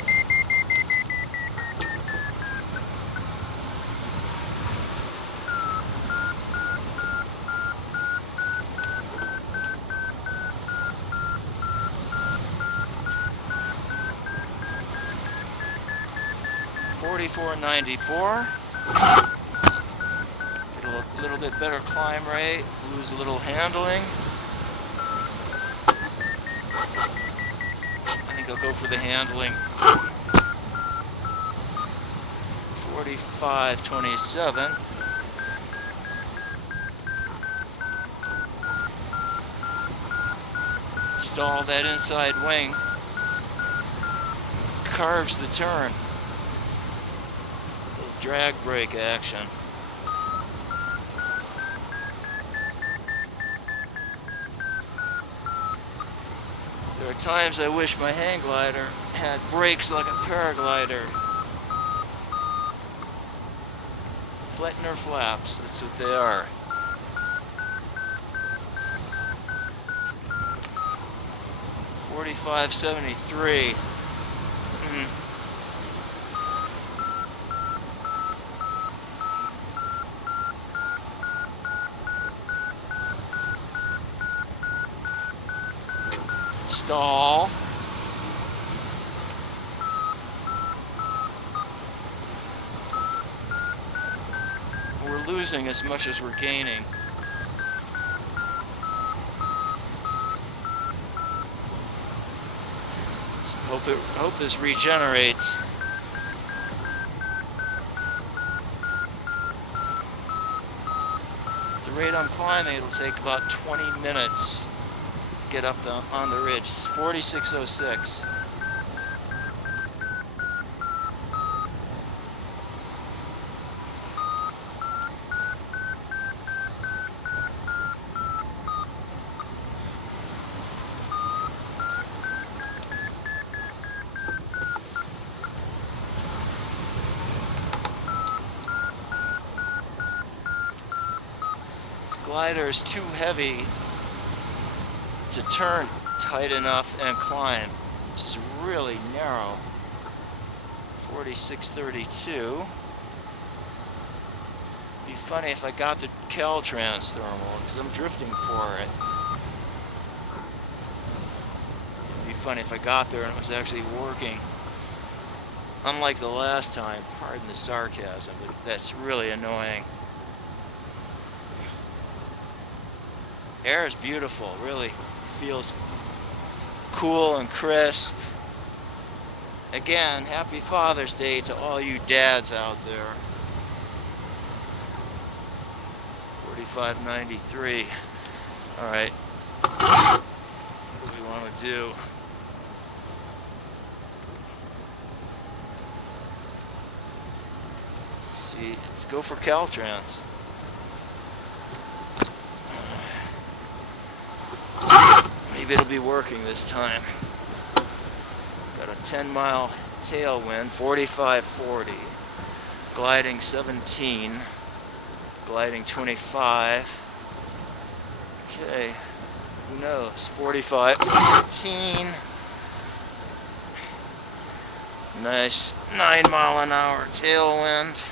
$44.94. A little bit better climb rate, lose a little handling. I think I'll go for the handling. 45.27. Stall that inside wing. Carves the turn. Little drag brake action. There are times I wish my hang glider had brakes like a paraglider. Flattener flaps, that's what they are. $45.73. Stall. We're losing as much as we're gaining. Hope this regenerates. At the rate I'm climbing, it'll take about 20 minutes to get up on the ridge. It's 4606. glider is too heavy to turn tight enough and climb. This is really narrow. 4632. Be funny if I got the Caltrans thermal, because I'm drifting for it. It'd be funny if I got there and it was actually working. Unlike the last time, pardon the sarcasm, but that's really annoying. Air is beautiful, really feels cool and crisp. Again, happy Father's Day to all you dads out there. 4593. Alright. What do we want to do? Let's see. Let's go for Caltrans. Maybe it'll be working this time. Got a 10-mile tailwind, 4540. Gliding 17. Gliding 25. Okay. Who knows? 45, 15. Nice 9-mile-an-hour tailwind.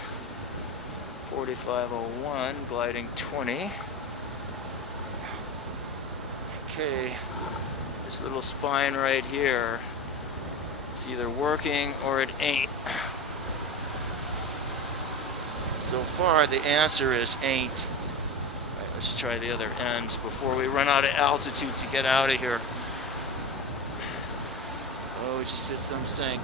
4501. Gliding 20. Okay. This little spine right here, it's either working or it ain't. So far the answer is ain't. Alright, let's try the other end before we run out of altitude to get out of here. Oh, we just hit some sink.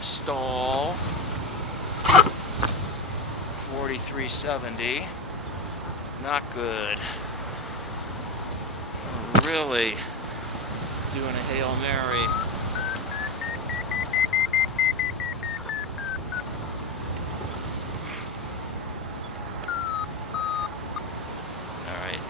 Stall. 4370. Not good. Really doing a Hail Mary. All right.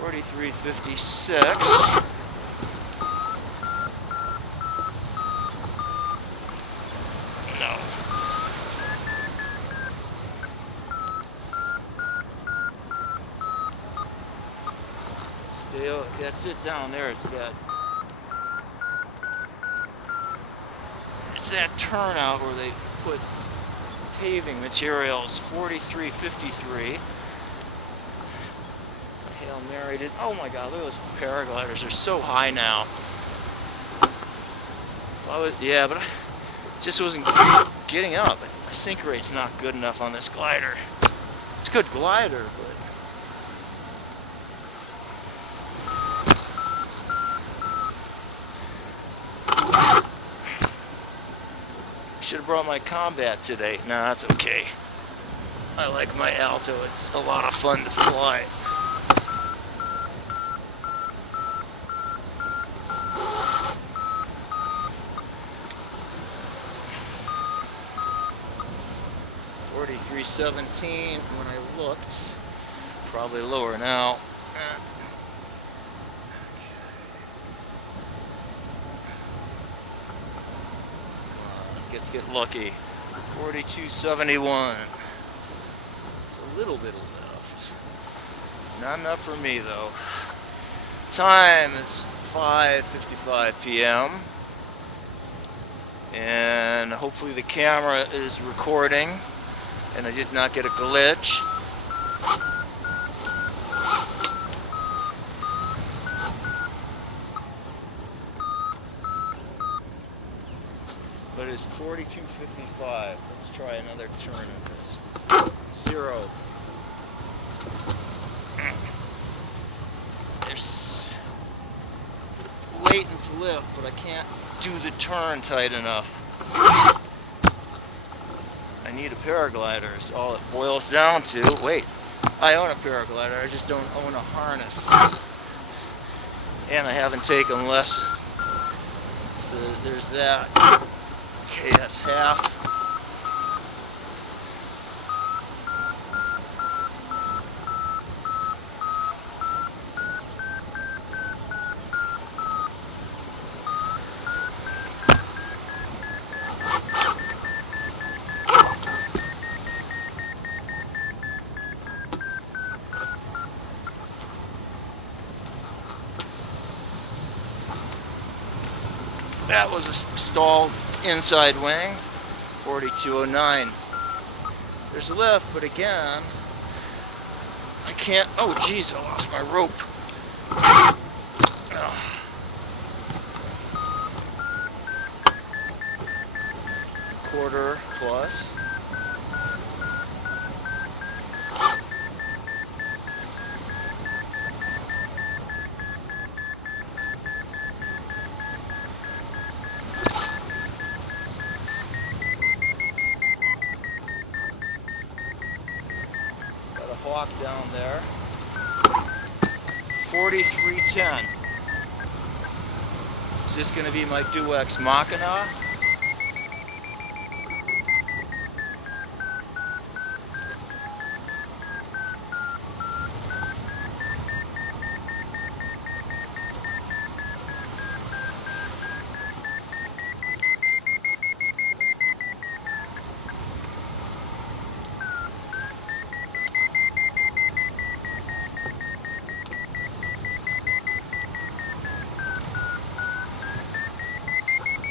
$43.56. No. Stay. That's it down there. It's that turnout where they put paving materials. 43.53. Hail Narrated. Oh my God, look at those paragliders. They're so high now. Yeah, but I just wasn't getting up. My sink rate's not good enough on this glider. It's a good glider, but should have brought my Combat today. No, that's okay. I like my Alto. It's a lot of fun to fly. $43.17 when I looked. Probably lower now. Let's get lucky. 42.71. It's a little bit left. Not enough for me though. Time is 5:55 p.m. and hopefully the camera is recording and I did not get a glitch. But it's 42.55. Let's try another turn of this. 0. There's latent lift, but I can't do the turn tight enough. I need a paraglider is all it boils down to. Wait, I own a paraglider, I just don't own a harness. And I haven't taken less. So there's that. Okay, that's half. That was a stalled inside wing, 4209. There's a lift, but again, I can't, oh geez, I lost my rope. Quarter plus. Hawk down there. 4310. Is this going to be my Duex Machina?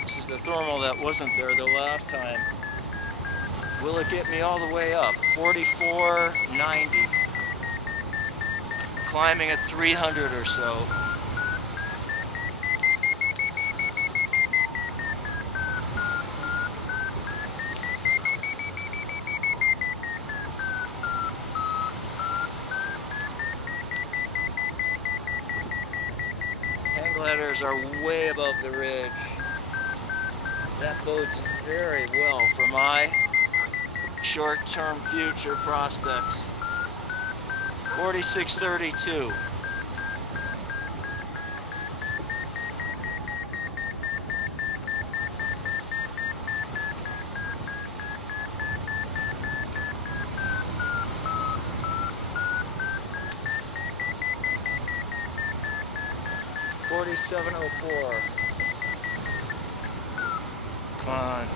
This is the thermal that wasn't there the last time. Will it get me all the way up? 4490. Climbing at 300 or so. Hang gliders are way above the ridge. That bodes very well for my short-term future prospects. 4632. $47.04. Come on.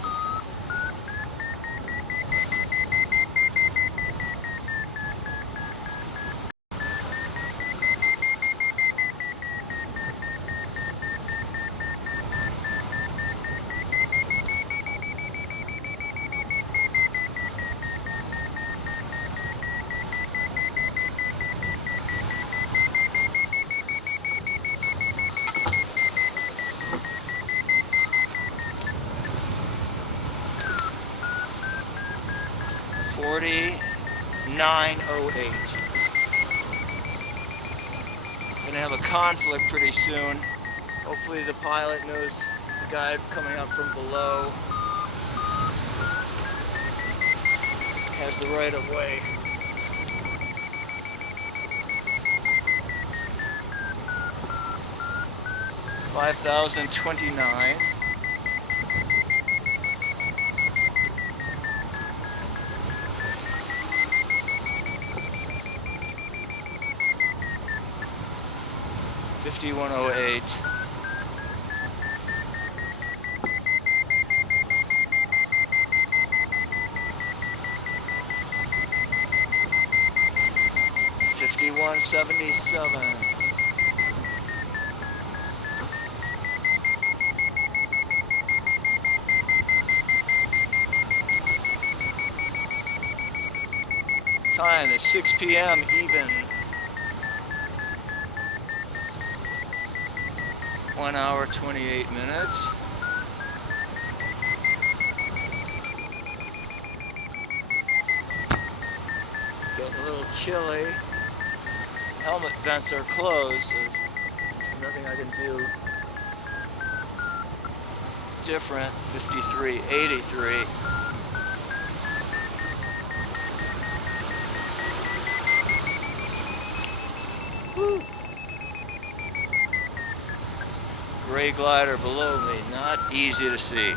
$49.08. Gonna have a conflict pretty soon. Hopefully the pilot knows the guy coming up from below has the right of way. $5,029. $51.08. $51.77. Time is 6 p.m. even. 1 hour, 28 minutes. Getting a little chilly. Helmet vents are closed, so there's nothing I can do different. 53.83. Woo. gray glider below me, not easy to see.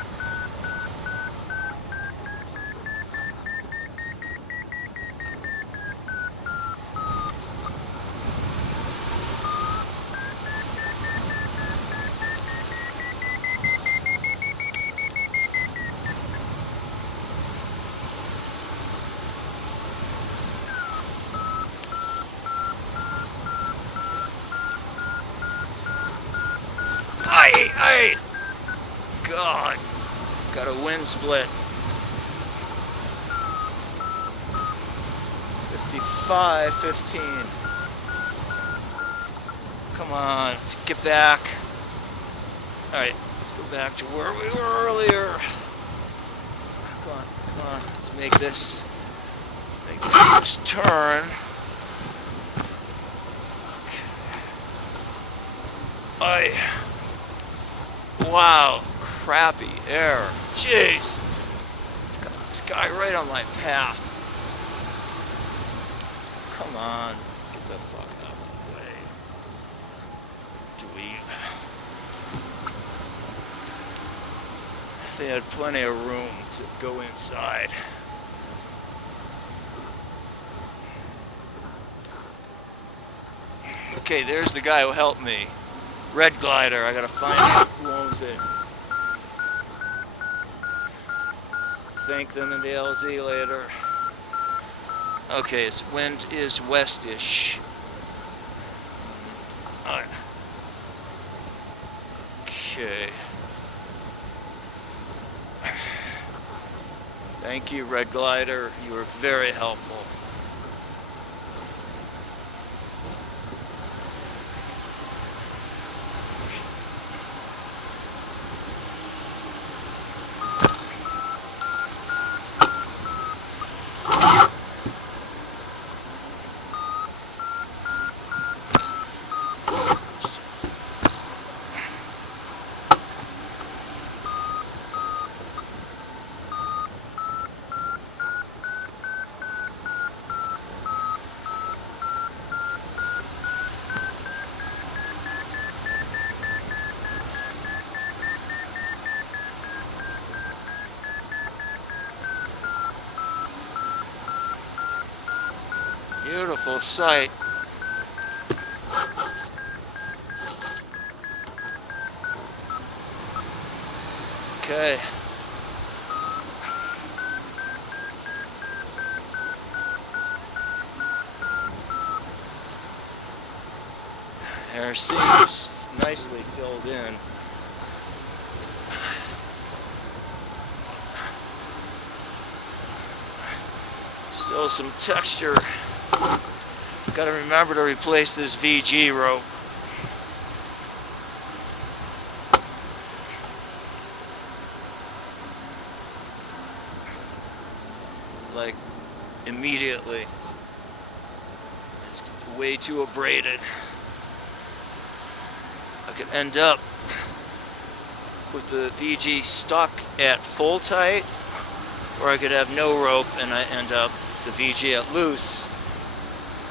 Hey! God, got a wind split. 55-15. Come on, let's get back. All right, let's go back to where we were earlier. Come on, let's make this first turn. Wow, crappy air. Jeez. Got this guy right on my path. Come on, get the fuck out of the way. They had plenty of room to go inside. Okay, there's the guy who helped me. Red glider, I gotta find out who owns it. Thank them in the LZ later. Okay, its wind is westish. Alright. Okay. Thank you, Red Glider. You were very helpful. Beautiful sight. Okay. Air seems nicely filled in. Still some texture. Got to remember to replace this VG rope. Like immediately. It's way too abraded. I could end up with the VG stuck at full tight, or I could have no rope and I end up with the VG at loose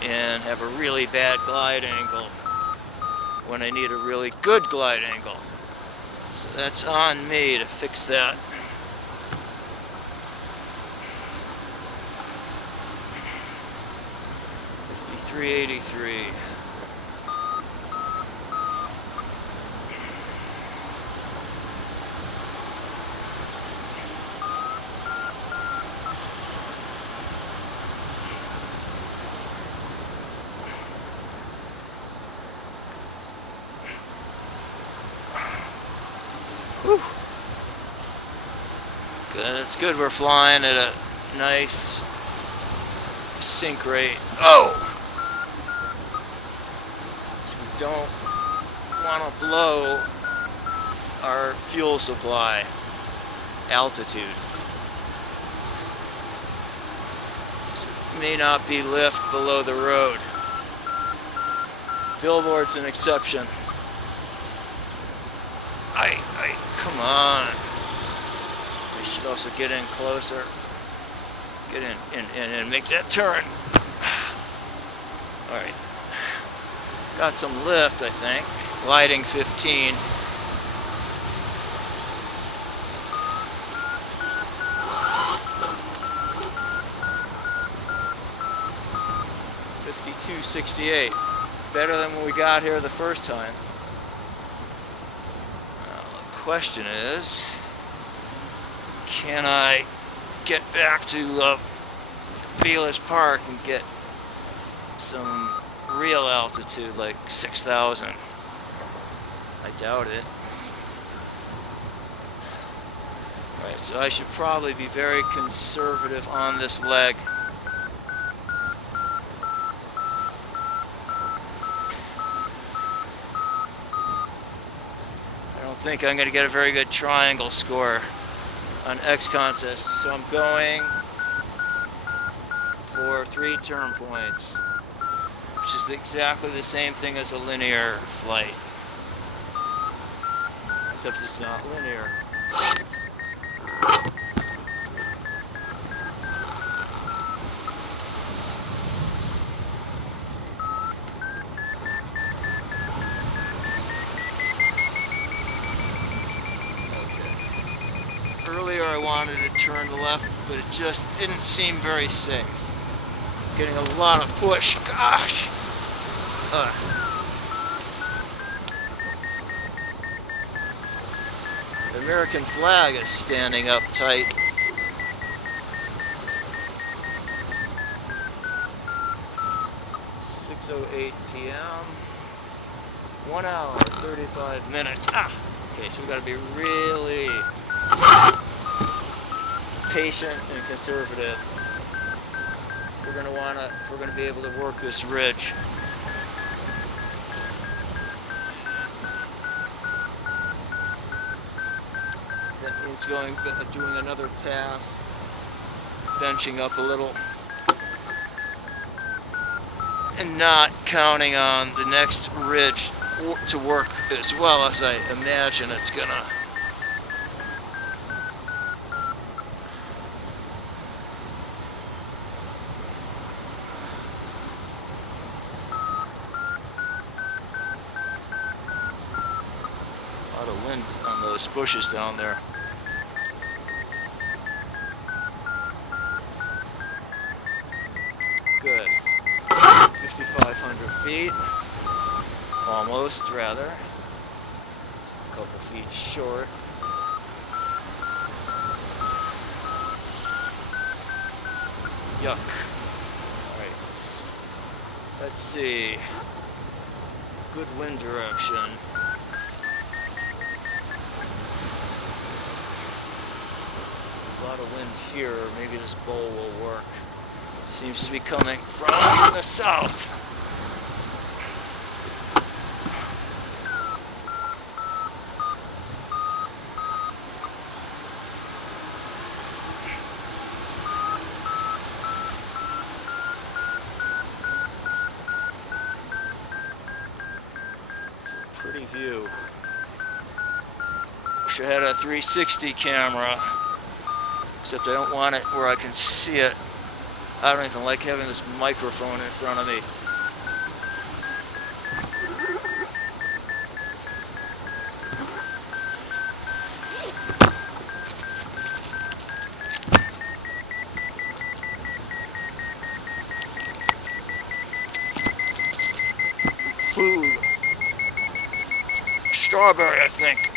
and have a really bad glide angle when I need a really good glide angle. So that's on me to fix that. $53.83. Whew. Good. It's good we're flying at a nice sink rate. Oh! So we don't want to blow our fuel supply altitude. So it may not be lift below the road. Billboard's an exception. Come on. I should also get in closer. Get in and make that turn. All right. Got some lift, I think. Gliding 15. 268. Better than when we got here the first time. Now, the question is, can I get back to Belis Park and get some real altitude, like 6,000? I doubt it. Right, so I should probably be very conservative on this leg. I don't think I'm going to get a very good triangle score on X contest, so I'm going for 3 turn points, which is exactly the same thing as a linear flight, except it's not linear. Earlier I wanted to turn left, but it just didn't seem very safe. Getting a lot of push, gosh! The American flag is standing up tight. (6:08 p.m.) 1 hour, 35 minutes. Okay, so we got to be really patient and conservative. If we're gonna be able to work this ridge. That means doing another pass, benching up a little, and not counting on the next ridge to work as well as I imagine it's gonna. A lot of wind on those bushes down there. Good. 5,500 feet. Almost, rather. A couple feet short. Yuck. Alright. Let's see. Good wind direction. A lot of wind here. Maybe this bowl will work. Seems to be coming from the south. Pretty view. Wish I had a 360 camera, except I don't want it where I can see it. I don't even like having this microphone in front of me. Food. Strawberry, I think.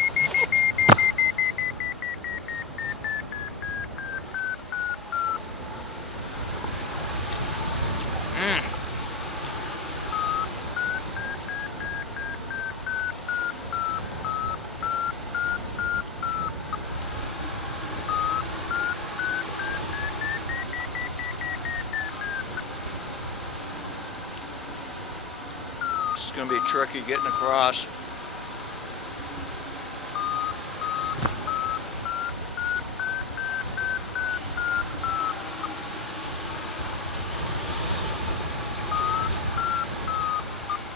It's going to be tricky getting across.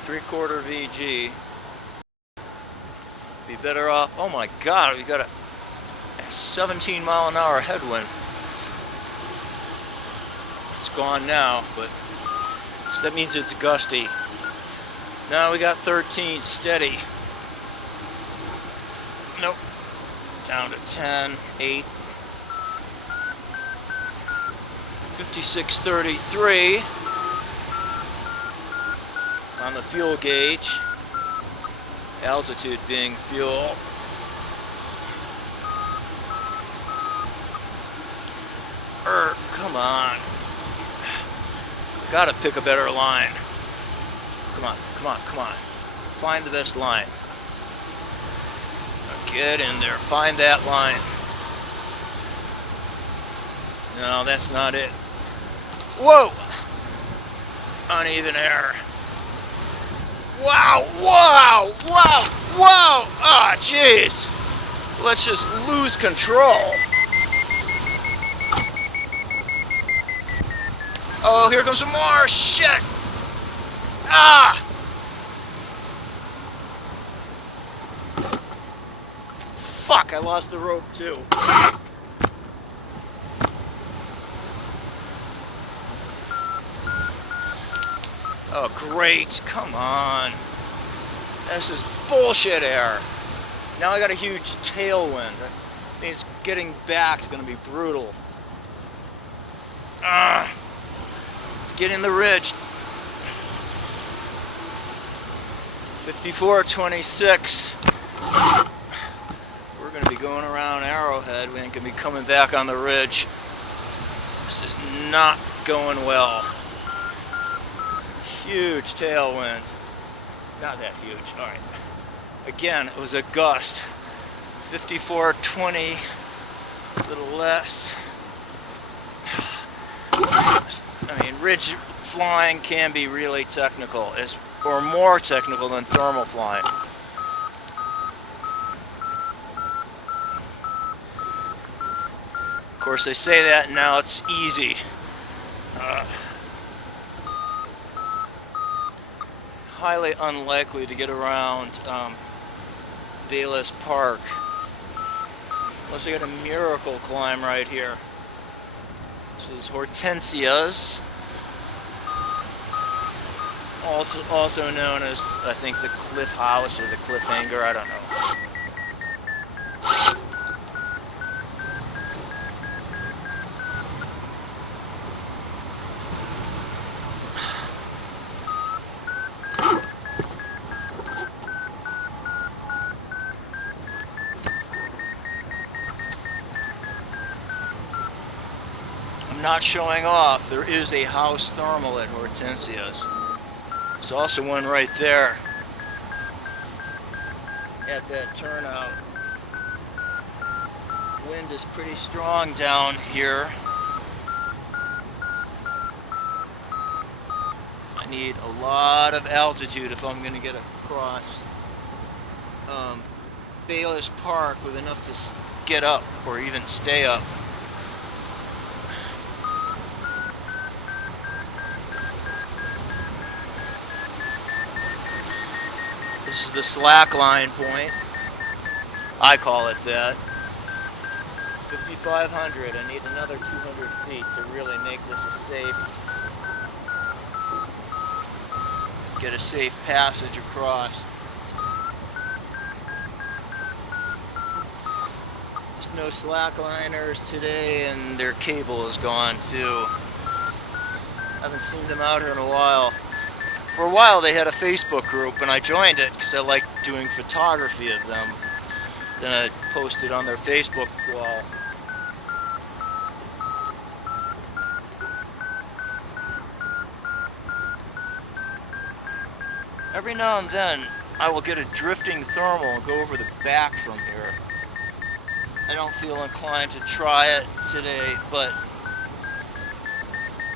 Three-quarter VG. Be better off. Oh my God, we got a 17-mile-an-hour headwind. It's gone now, but so that means it's gusty. Now we got 13 steady. Nope. Down to 10, 8. 56.33. on the fuel gauge, altitude being fuel. Come on. Gotta pick a better line. Come on, come on, come on. Find the best line. Get in there, find that line. No, that's not it. Whoa! Uneven air. Wow, wow, wow, wow! Ah, jeez. Let's just lose control. Oh, here comes some more. Shit! Ah! Fuck, I lost the rope too. Oh, great. Come on. This is bullshit air. Now I got a huge tailwind. That means getting back is going to be brutal. Ah! Let's get in the ridge. 54.26. We're going to be going around Arrowhead. We ain't going to be coming back on the ridge. This is not going well. Huge tailwind. Not that huge. All right. Again, it was a gust. 54.20. A little less. I mean, ridge flying can be really technical, or more technical than thermal flying. Of course, they say that now it's easy. Highly unlikely to get around Bayless Park unless I got a miracle climb right here. This is Hortensias, also known as, I think, the Cliff House or the Cliffhanger, I don't know. Not showing off, there is a house thermal at Hortensias. There's also one right there at that turnout. Wind is pretty strong down here. I need a lot of altitude if I'm going to get across Bayless Park with enough to get up or even stay up. This is the slack line point. I call it that. 5,500. I need another 200 feet to really make this a get a safe passage across. There's no slackliners today, and their cable is gone too. Haven't seen them out here in a while. For a while they had a Facebook group, and I joined it because I liked doing photography of them. Then I posted on their Facebook wall. Every now and then I will get a drifting thermal and go over the back from here. I don't feel inclined to try it today, but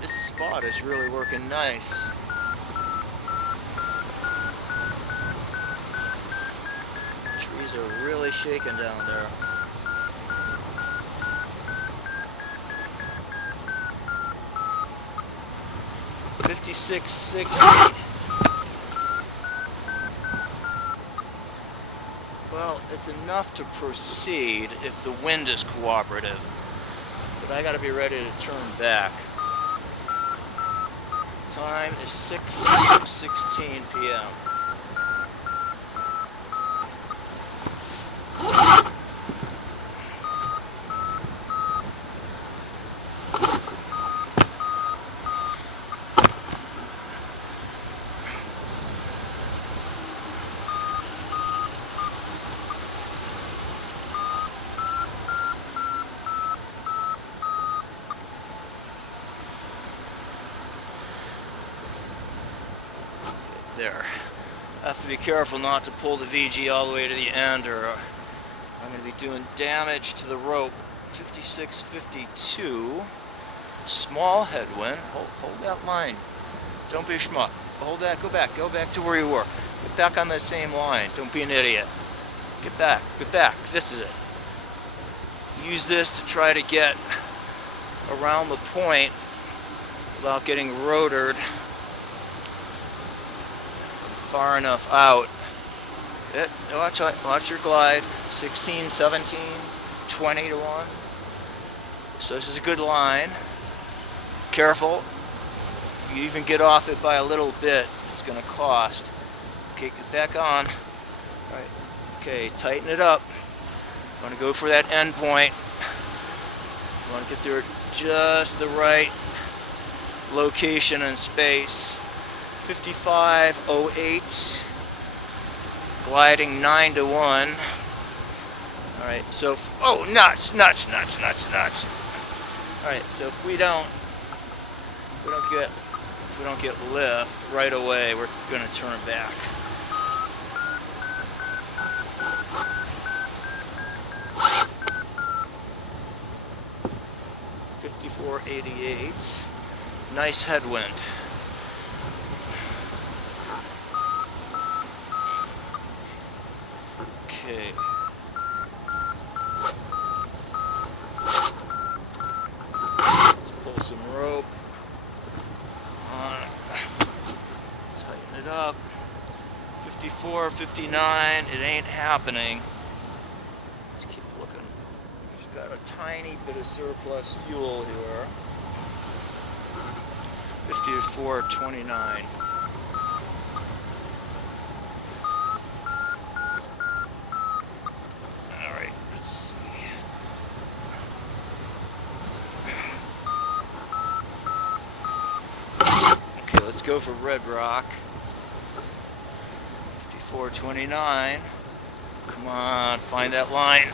this spot is really working nice. Trees are really shaking down there. $56.60. Well, it's enough to proceed if the wind is cooperative, but I gotta be ready to turn back. Time is 6:16 p.m. there. I have to be careful not to pull the VG all the way to the end, or I'm going to be doing damage to the rope. 56.52. Small headwind. Hold that line. Don't be a schmuck. Hold that. Go back to where you were. Get back on that same line. Don't be an idiot. Get back. This is it. Use this to try to get around the point without getting rotored far enough out. Watch your glide. 16, 17, 20 to 1. So this is a good line. Careful. You even get off it by a little bit, it's going to cost. Okay, get back on. All right. Okay, tighten it up. You want to go for that end point. You want to get there at just the right location and space. 55.08. Gliding 9 to 1. All right, so nuts. All right, so if we don't get lift right away, we're going to turn back. .88. Nice headwind. Okay. Let's pull some rope. Tighten it up. 54, 59. It ain't happening. Let's keep looking. We've got a tiny bit of surplus fuel here. 54.29. Alright, let's see. Okay, let's go for Red Rock. 54.29. Come on, find that line.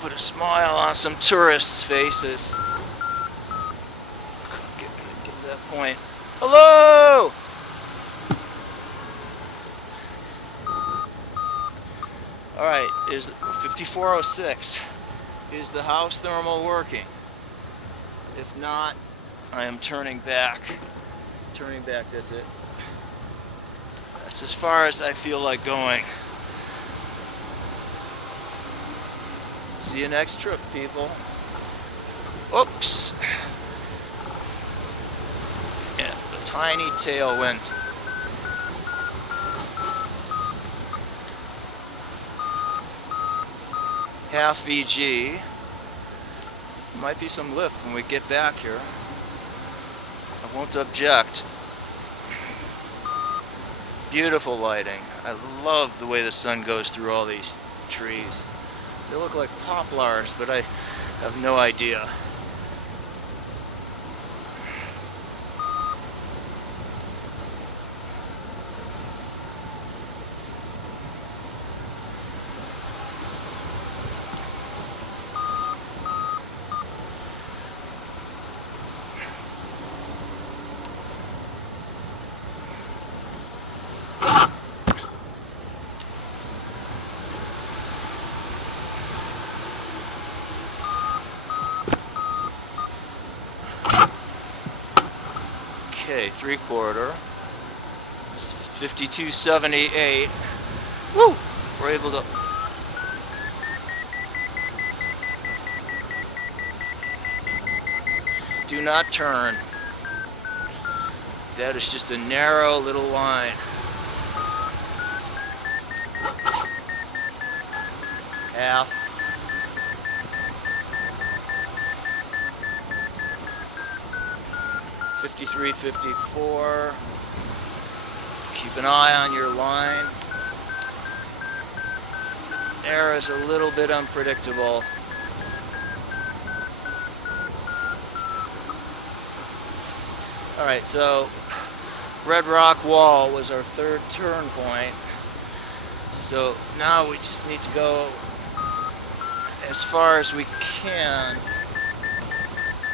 Put a smile on some tourists' faces. Get to that point. Hello! Alright, is 54.06. Is the house thermal working? If not, I am turning back. That's it. That's as far as I feel like going. See you next trip, people. Oops. Yeah, a tiny tailwind. Half VG. Might be some lift when we get back here. I won't object. Beautiful lighting. I love the way the sun goes through all these trees. They look like poplars, but I have no idea. Okay, 3/4. 52.78. Woo! We're able to. Do not turn. That is just a narrow little line. Half. .54. Keep an eye on your line. Air is a little bit unpredictable. Alright, so Red Rock Wall was our third turn point. So now we just need to go as far as we can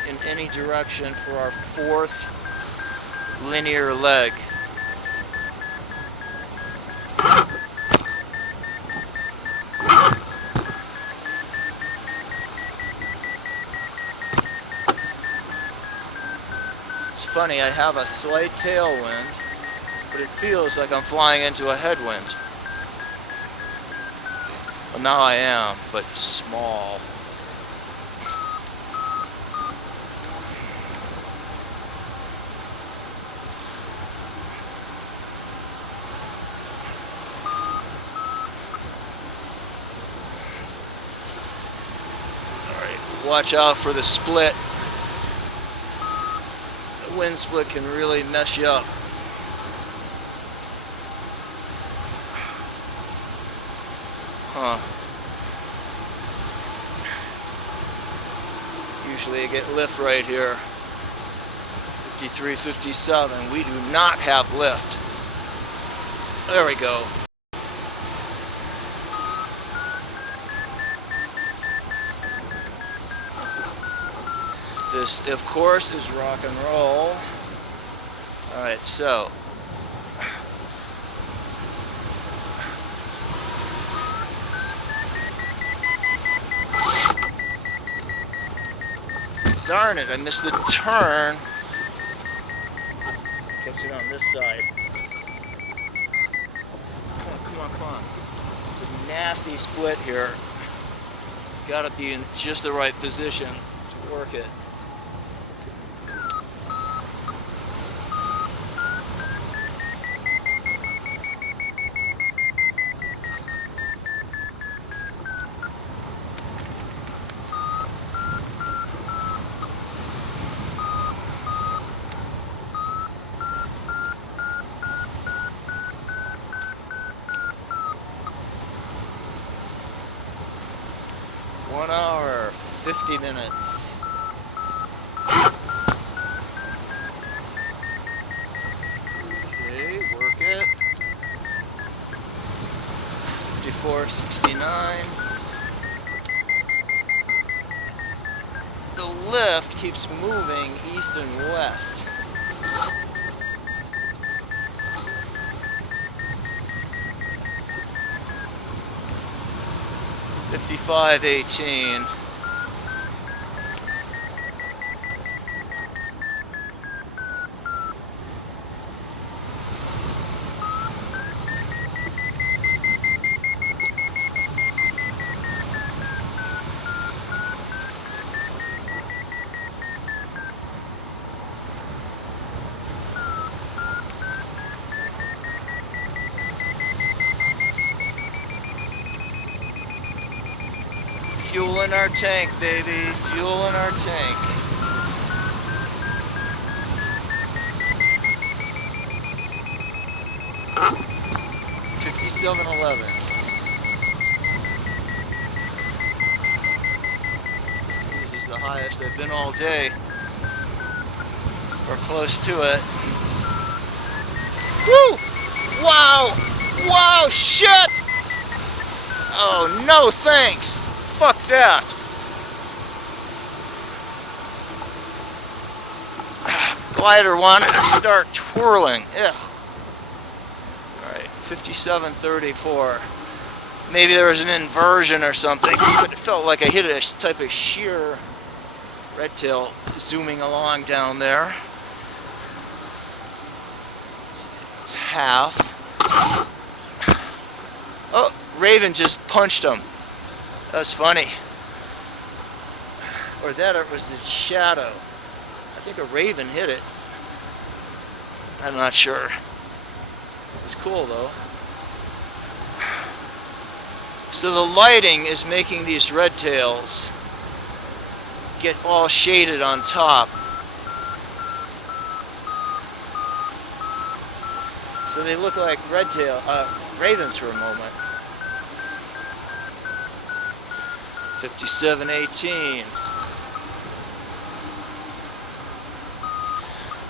in any direction for our fourth linear leg. It's funny, I have a slight tailwind, but it feels like I'm flying into a headwind. Well, now I am, but small. Watch out for the split. The wind split can really mess you up. Huh. Usually you get lift right here. 53, 57. We do not have lift. There we go. This, of course, is rock and roll. Alright, so. Darn it, I missed the turn. Catch it on this side. Come on, come on. It's a nasty split here. Gotta be in just the right position to work it. One hour, 50 minutes. Okay, work it. 54, 69. The lift keeps moving east and west. $55.18. Fuel in our tank, baby. Fuel in our tank. $57.11. This is the highest I've been all day. Or close to it. Woo! Wow! Wow, shit! Oh, no thanks. Fuck that. Glider wanted to start twirling. Yeah. Alright, 57.34. Maybe there was an inversion or something, but it felt like I hit a type of sheer red tail zooming along down there. It's half. Oh, Raven just punched him. That was funny. Or that it was the shadow. I think a Raven hit it. I'm not sure. It's cool though. So the lighting is making these red tails get all shaded on top. So they look like ravens for a moment. 57.18.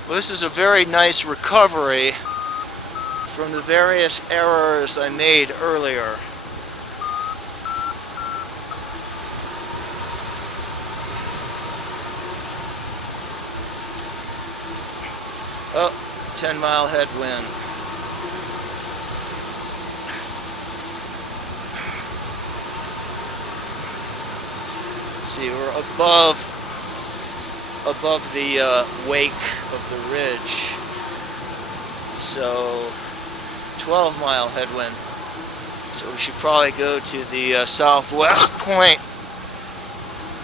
Well, this is a very nice recovery from the various errors I made earlier. 10-mile headwind. Let's see, we're above the wake of the ridge. So 12-mile headwind. So we should probably go to the southwest point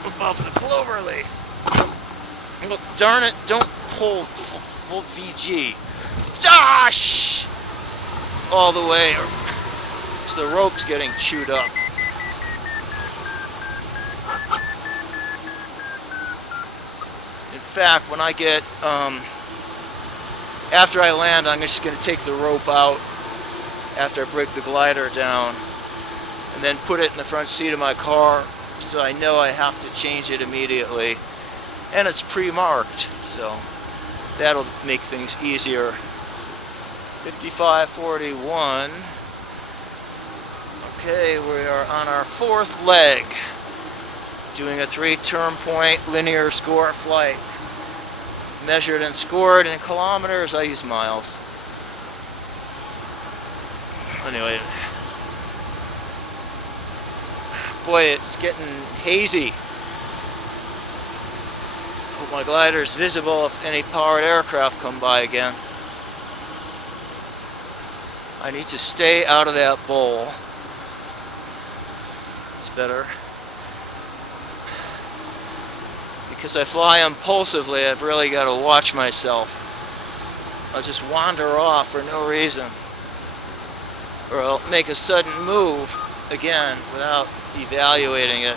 above the cloverleaf. Look, darn it, don't pull full VG. Gosh! All the way, or so the rope's getting chewed up. In fact, when I get, after I land, I'm just going to take the rope out after I break the glider down and then put it in the front seat of my car so I know I have to change it immediately. And it's pre-marked, so that'll make things easier. 5541. Okay, we are on our fourth leg, doing a 3-turn point linear score flight. Measured and scored in kilometers, I use miles. Anyway, boy, it's getting hazy. Hope my glider is visible if any powered aircraft come by again. I need to stay out of that bowl. It's better. Because I fly impulsively, I've really got to watch myself. I'll just wander off for no reason. Or I'll make a sudden move again without evaluating it.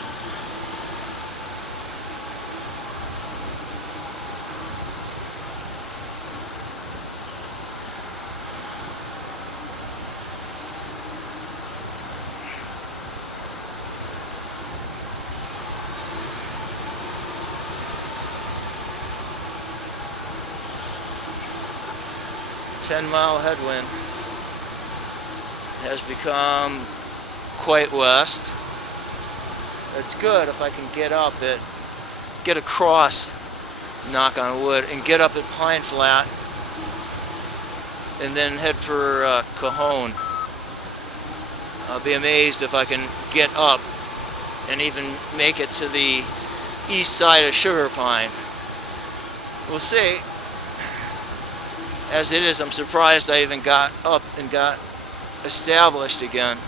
Ten-mile headwind has become quite west. It's good if I can get across, knock on wood, and get up at Pine Flat and then head for Cajon. I'll be amazed if I can get up and even make it to the east side of Sugar Pine. We'll see. As it is, I'm surprised I even got up and got established again.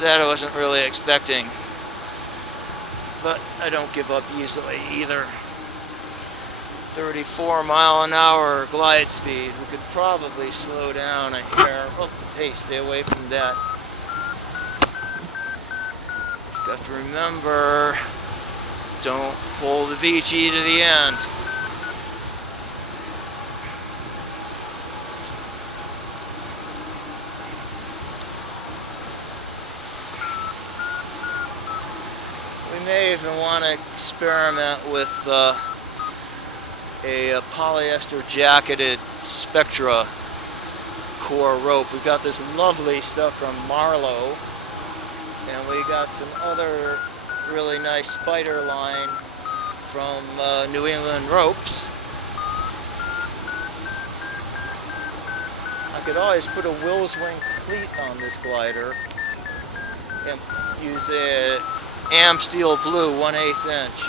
That I wasn't really expecting. But I don't give up easily either. 34-mile-an-hour glide speed. We could probably slow down a hair. Oh, hey, stay away from that. You've got to remember, don't pull the VG to the end. We may even want to experiment with a polyester jacketed Spectra core rope. We've got this lovely stuff from Marlowe, and we got some other really nice spider line from New England Ropes. I could always put a Will's Wing cleat on this glider and use a Am Steel Blue 1/8 inch.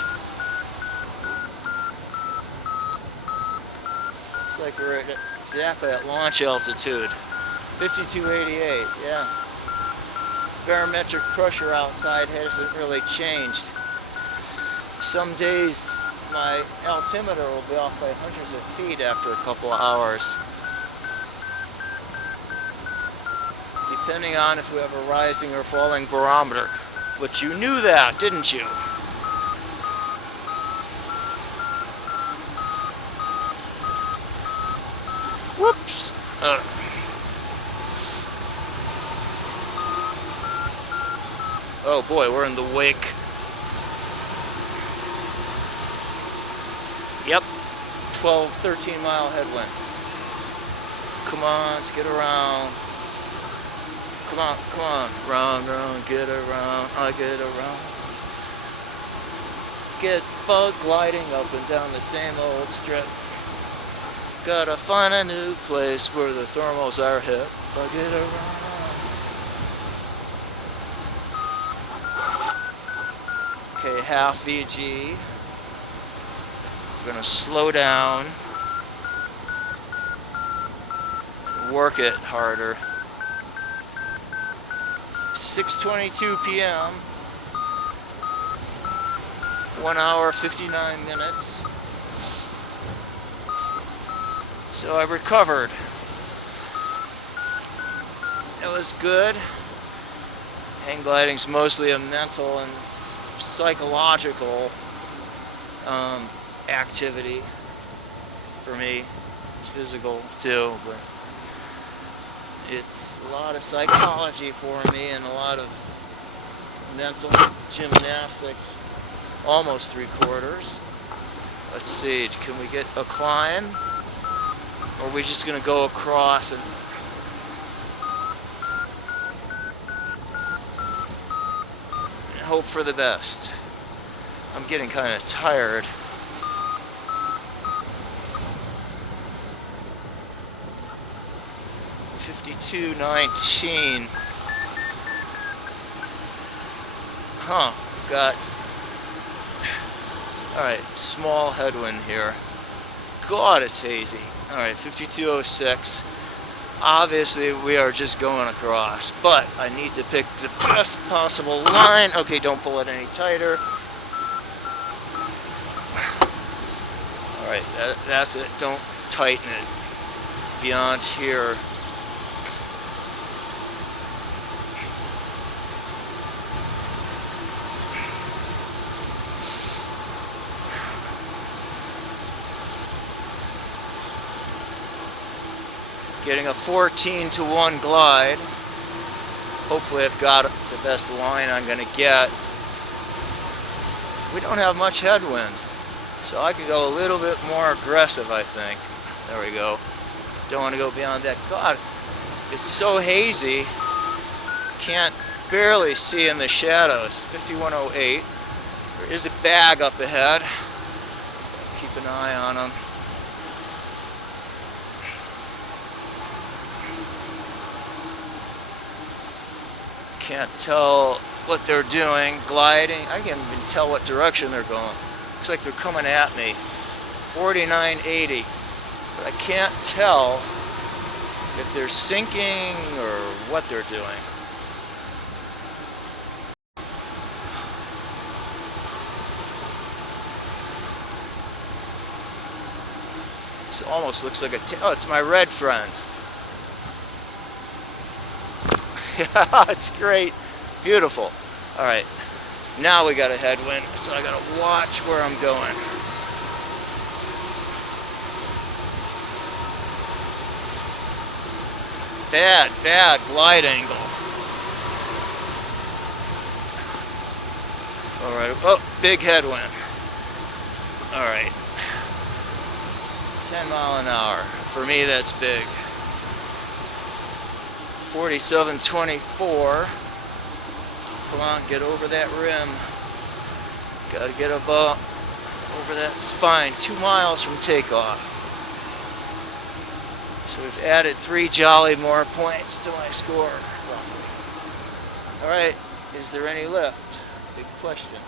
Looks like we're exactly at launch altitude. 5288, yeah. Barometric pressure outside hasn't really changed. Some days my altimeter will be off by hundreds of feet after a couple of hours. Depending on if we have a rising or falling barometer. But you knew that, didn't you? Whoops. Oh boy, we're in the wake. Yep, 13-mile headwind. Come on, let's get around. Come on, round, get around, I get around. Get bug gliding up and down the same old strip. Gotta find a new place where the thermals are hip. Bug it around. Okay, half VG. We're gonna slow down. Work it harder. 6:22 p.m. 1 hour 59 minutes. So I recovered. It was good. Hang gliding's mostly a mental and psychological activity for me. It's physical too, but it's a lot of psychology for me and a lot of mental gymnastics. Almost 3/4. Let's see, can we get a climb? Or are we just gonna go across and hope for the best? I'm getting kind of tired. $52.19. Huh, got, all right, small headwind here. God, it's hazy. All right, 52.06. Obviously, we are just going across, but I need to pick the best possible line. Okay, don't pull it any tighter. All right, that's it. Don't tighten it beyond here. Getting a 14-to-1 glide. Hopefully I've got the best line I'm going to get. We don't have much headwind, so I could go a little bit more aggressive, I think. There we go. Don't want to go beyond that. God, it's so hazy. Can't barely see in the shadows. 51.08. There is a bag up ahead. Keep an eye on them. Can't tell what they're doing, gliding. I can't even tell what direction they're going. Looks like they're coming at me. 49.80. But I can't tell if they're sinking or what they're doing. This almost looks like a oh, it's my red friend. Yeah, it's great. Beautiful. All right. Now we got a headwind, so I got to watch where I'm going. Bad glide angle. All right. Oh, big headwind. All right. 10 mile an hour. For me, that's big. 47.24. Come on, get over that rim. Gotta get above, over that spine. 2 miles from takeoff. So we've added 3 jolly more points to my score, roughly. All right, is there any lift? Big question.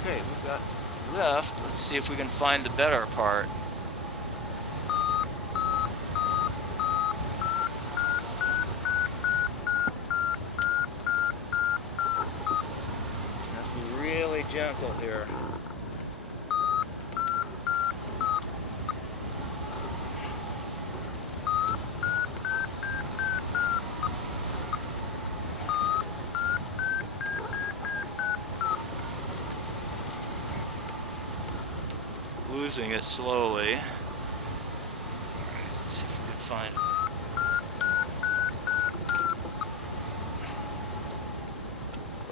Okay, we've got left. Let's see if we can find the better part. Have to be really gentle here. Losing it slowly. Let's see if we can find it.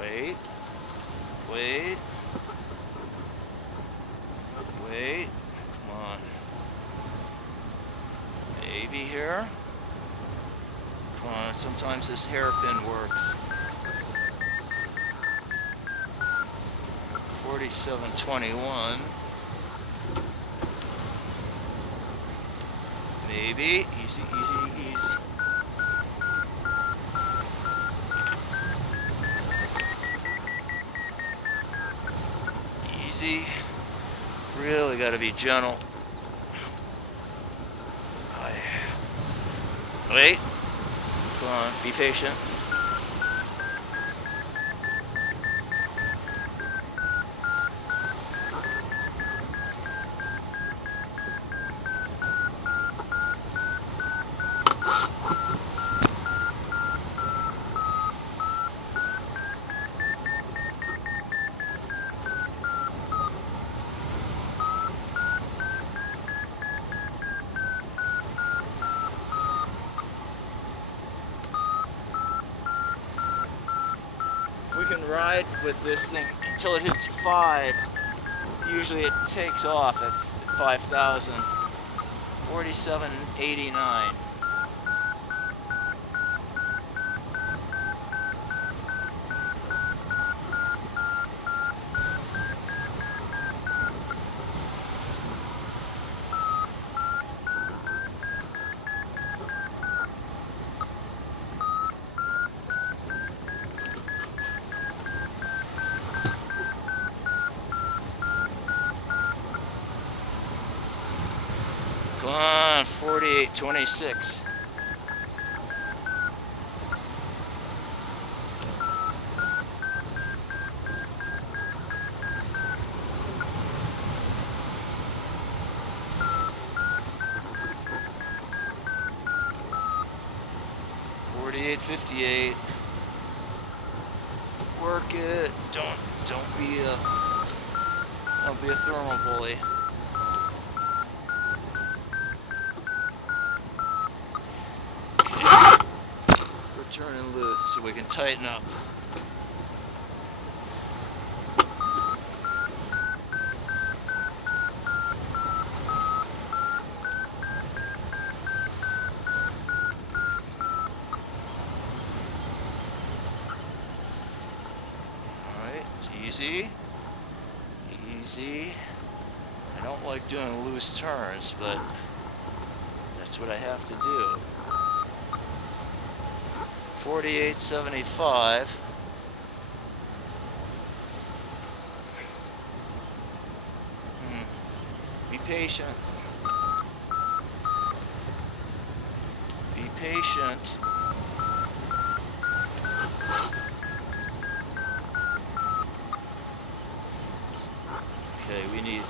Wait. Wait, come on. Maybe here. Come on, sometimes this hairpin works. 47.21. Maybe. Easy, easy, easy. Easy. Really got to be gentle. Wait. Come on, be patient. We can ride with this thing until it hits 5. Usually it takes off at 5,000. 47.89. Come on, 48.26. $48.58. Work it. Don't be a thermal bully. Turn and loose so we can tighten up. Alright, easy. Easy. I don't like doing loose turns, but that's what I have to do. 48.75. Be patient. Be patient. Okay, we need...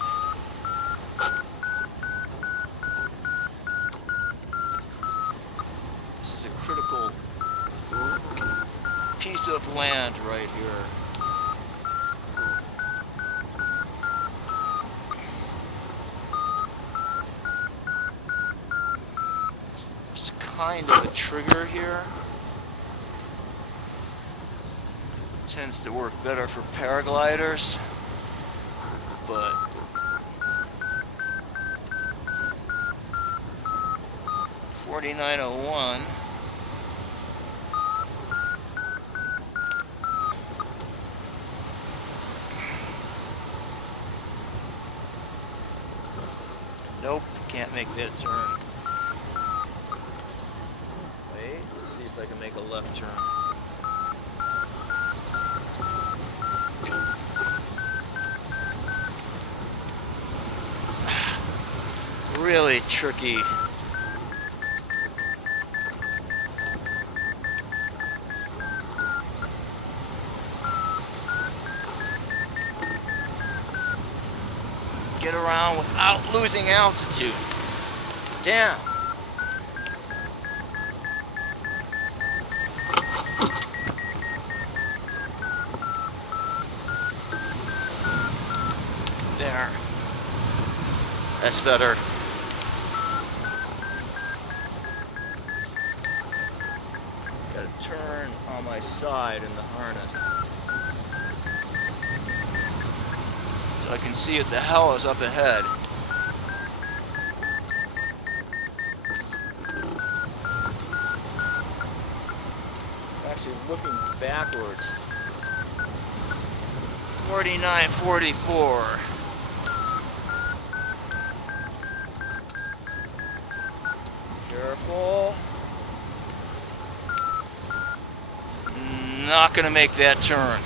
This is a critical piece of land right here. There's kind of a trigger here. Tends to work better for paragliders, but $49.01. Nope, can't make that turn. Wait, let's see if I can make a left turn. Really tricky. Get around without losing altitude. Down. There. That's better. Got to turn on my side in the harness. So I can see what the hell is up ahead. Actually looking backwards. 49.44. Careful. Not gonna make that turn.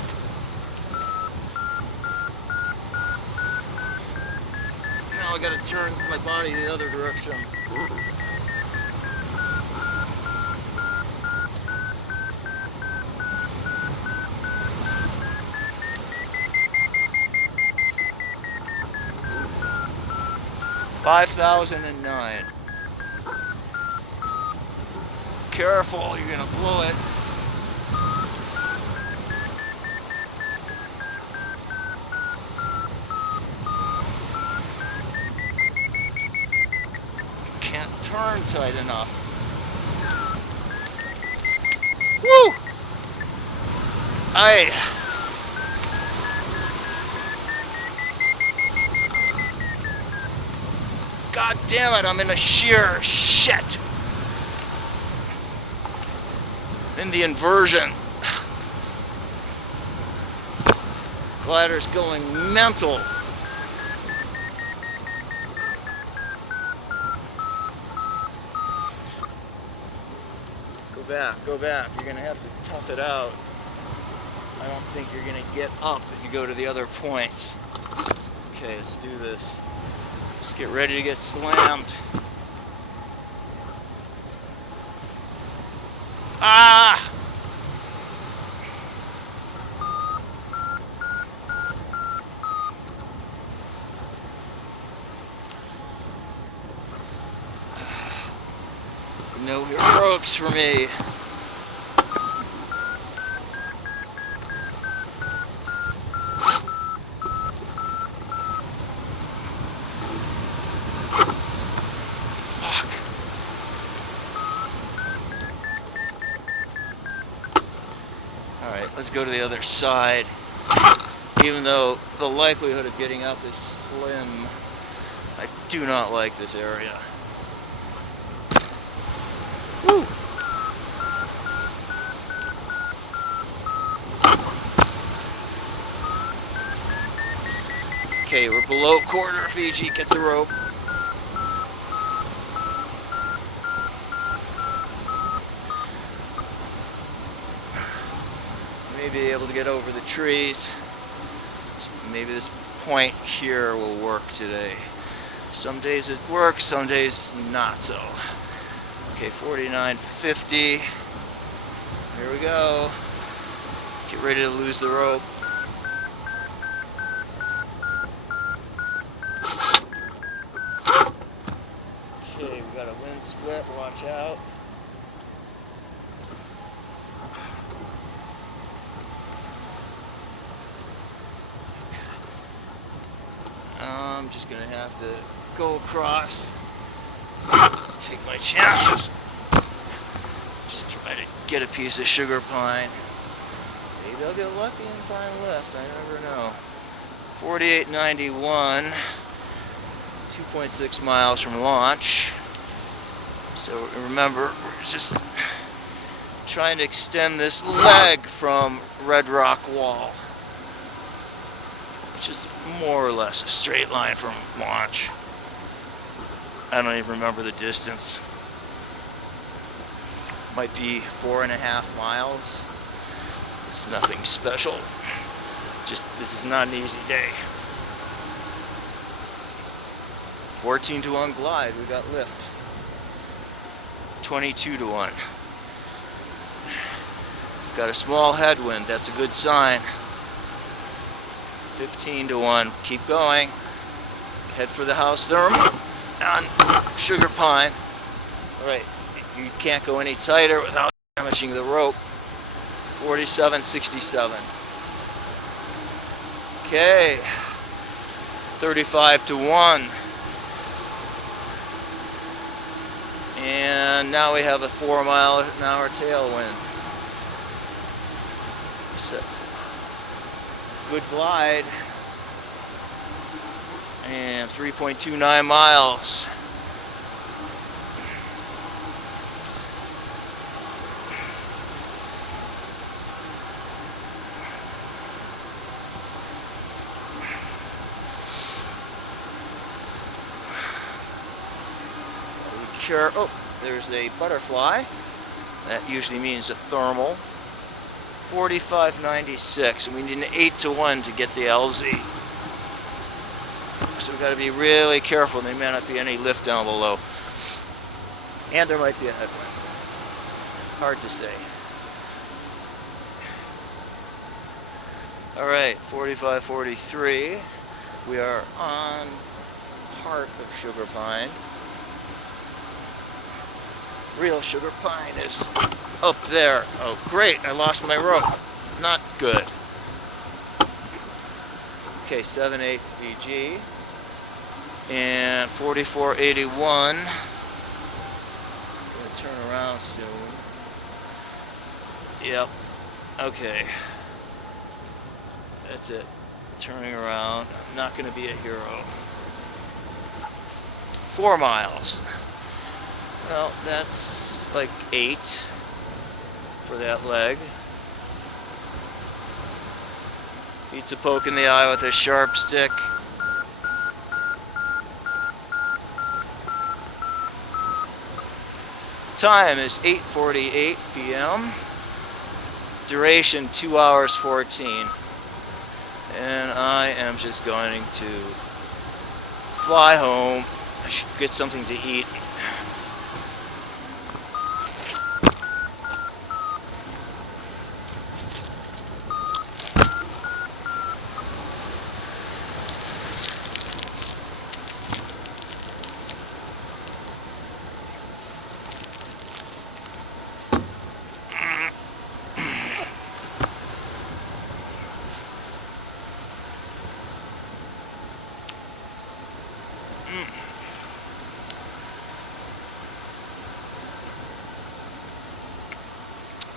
Now I gotta turn my body the other direction. $5,009. Careful, you're gonna blow it. Can't turn tight enough. Woo! God damn it, I'm in a sheer shit. In the inversion. Glider's going mental. Go back. You're gonna have to tough it out. I don't think you're gonna get up if you go to the other points. Okay, let's do this. Just get ready to get slammed. Ah! No heroics for me. Fuck. Alright, let's go to the other side. Even though the likelihood of getting up is slim, I do not like this area. Woo! Okay, we're below quarter Fiji. Get the rope. Maybe able to get over the trees. Maybe this point here will work today. Some days it works, some days not so. Okay, 49.50. Here we go. Get ready to lose the rope. Okay, we got a wind split, watch out. I'm just gonna have to go across. Take my chances. Just try to get a piece of sugar pine. Maybe I'll get lucky and find left. I never know. 48.91. 2.6 miles from launch. So remember, we're just trying to extend this leg from Red Rock Wall, which is more or less a straight line from launch. I don't even remember the distance. Might be 4.5 miles. It's nothing special. Just, this is not an easy day. 14-to-1 glide, we got lift. 22-to-1. Got a small headwind, that's a good sign. 15-to-1, keep going. Head for the house thermal on sugar pine. All right, you can't go any tighter without damaging the rope. 47.67. Okay, 35-to-1. And now we have a 4-mile-an-hour tailwind. So, good glide. And 3.29 miles. Sure. Oh, there's a butterfly. That usually means a thermal. 45.96, and we need an 8-to-1 to get the LZ. So we've got to be really careful. There may not be any lift down below. And there might be a headwind. Hard to say. Alright, 45.43. We are on part of Sugar Pine. Real Sugar Pine is up there. Oh, great, I lost my rope. Not good. Okay, 7/8 VG. And 44.81. Gonna turn around soon. Yep. Okay. That's it. Turning around. I'm not gonna be a hero. 4 miles. Well, that's like 8 for that leg. Beats a poke in the eye with a sharp stick. Time is 8:48 p.m. Duration 2 hours 14. And I am just going to fly home. I should get something to eat.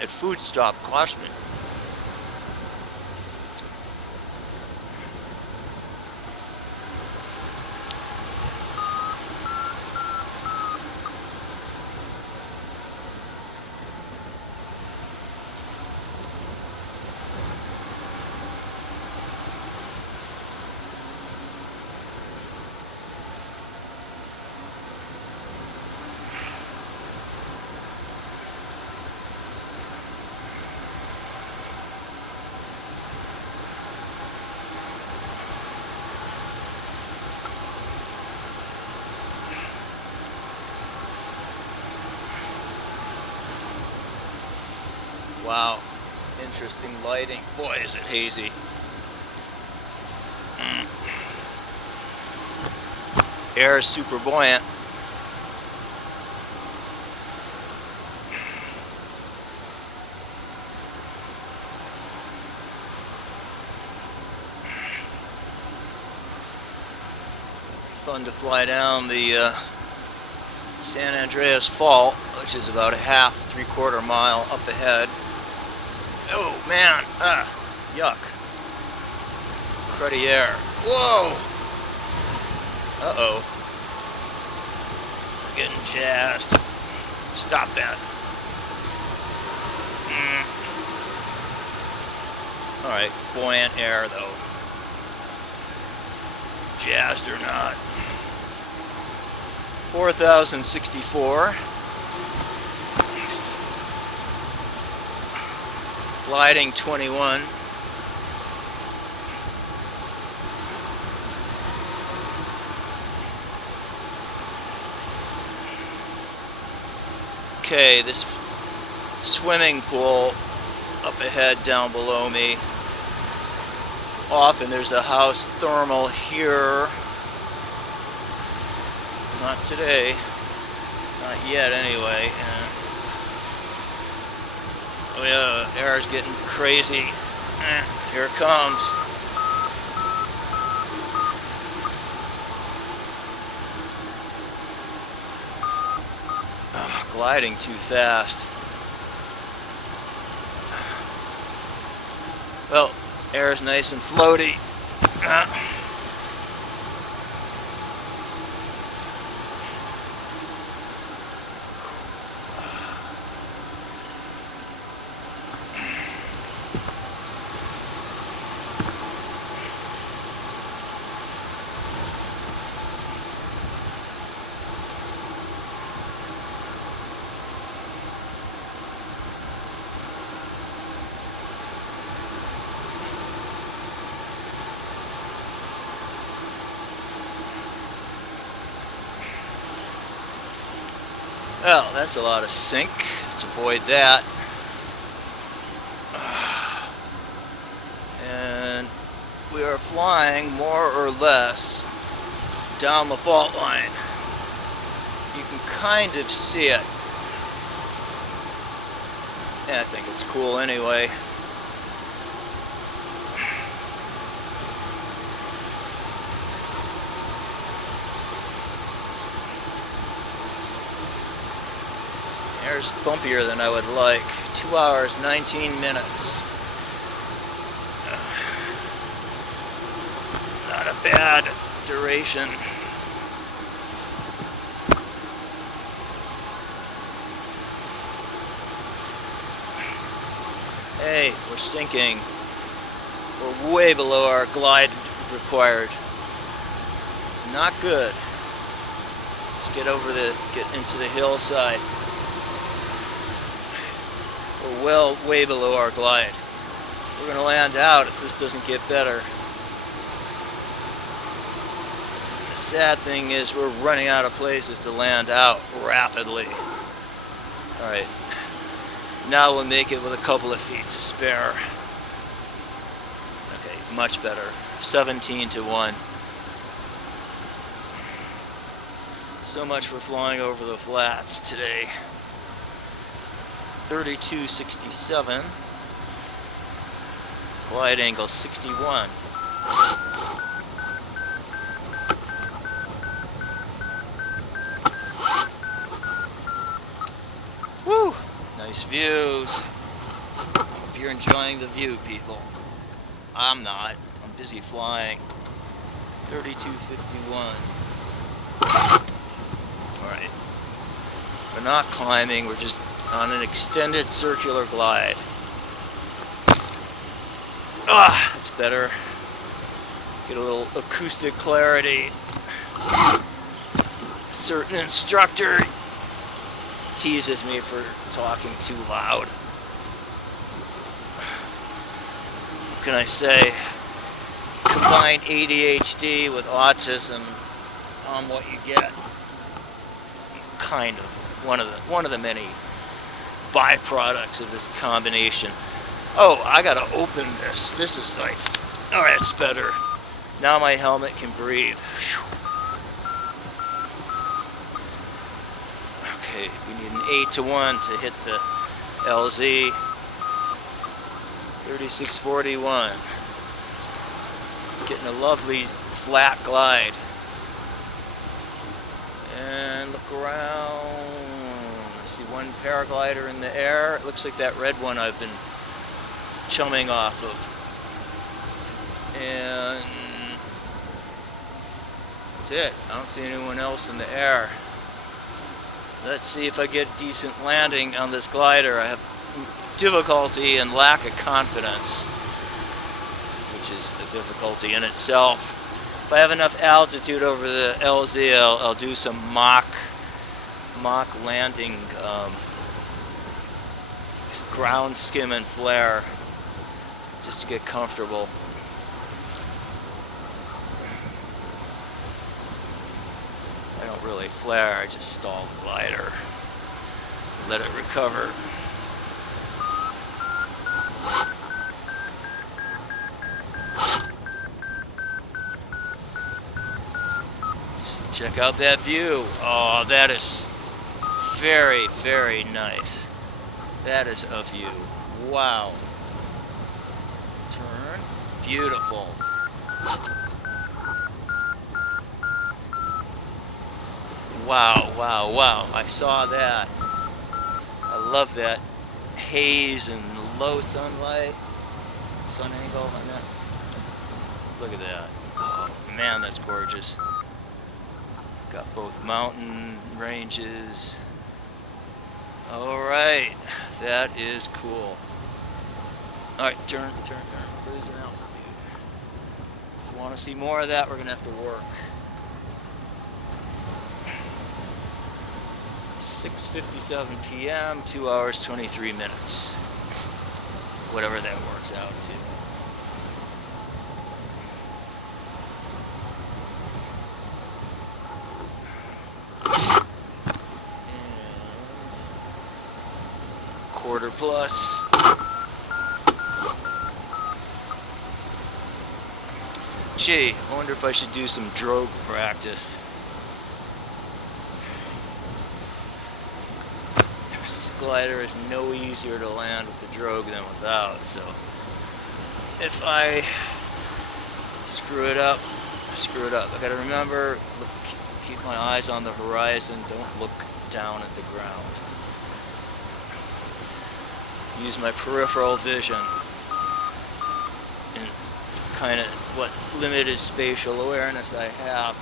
At food stop cost me. Wow, interesting lighting. Boy, is it hazy. Air is super buoyant. Fun to fly down the San Andreas Fault, which is about a half, 3/4 mile up ahead. Oh man, yuck. Cruddy air. Whoa! Uh-oh. Getting jazzed. Stop that. Alright, buoyant air though. Jazzed or not. 4,064. Gliding 21. Okay, this swimming pool up ahead down below me. Often there's a house thermal here. Not today. Not yet anyway. Oh yeah, air is getting crazy. Here it comes. Gliding too fast. Well, air is nice and floaty. Well, that's a lot of sink. Let's avoid that. And we are flying more or less down the fault line. You can kind of see it. Yeah, I think it's cool anyway. There's bumpier than I would like. 2 hours, 19 minutes. Not a bad duration. Hey, we're sinking. We're way below our glide required. Not good. Let's get into the hillside. We're way below our glide. We're going to land out if this doesn't get better. The sad thing is we're running out of places to land out rapidly. Alright, now we'll make it with a couple of feet to spare. Okay, much better. 17 to 1. So much for flying over the flats today. 3267. Glide angle 61. Woo! Nice views. Hope you're enjoying the view, people. I'm not. I'm busy flying. 3251. Alright. We're not climbing, we're just on an extended circular glide. Ah, it's better. Get a little acoustic clarity. A certain instructor teases me for talking too loud. What can I say? Combine ADHD with autism on what you get. Kind of. One of the many byproducts of this combination. Oh, I gotta open this. This is like, alright, it's better. Now my helmet can breathe. Okay, we need an 8 to 1 to hit the LZ. 3641. Getting a lovely flat glide. And look around. I see one paraglider in the air. It looks like that red one I've been chumming off of. And that's it. I don't see anyone else in the air. Let's see if I get decent landing on this glider. I have difficulty and lack of confidence, which is a difficulty in itself. If I have enough altitude over the LZ, I'll do some mock landing, ground skim and flare, just to get comfortable. I don't really flare, I just stall the glider, let it recover. Check out that view. Oh, that is very, very nice. That is a view. Wow. Turn. Beautiful. Wow, wow, wow. I saw that. I love that haze and low sunlight. Sun angle on that. Look at that. Oh, man, that's gorgeous. Got both mountain ranges. Alright, that is cool. Alright, turn. Cruising altitude. If you want to see more of that, we're going to have to work. 6:57 p.m., 2 hours, 23 minutes. Whatever that works out to. quarter plus. Gee, I wonder if I should do some drogue practice. This glider is no easier to land with the drogue than without, so if I screw it up, I screw it up. I gotta remember, keep my eyes on the horizon, don't look down at the ground. Use my peripheral vision and kind of what limited spatial awareness I have.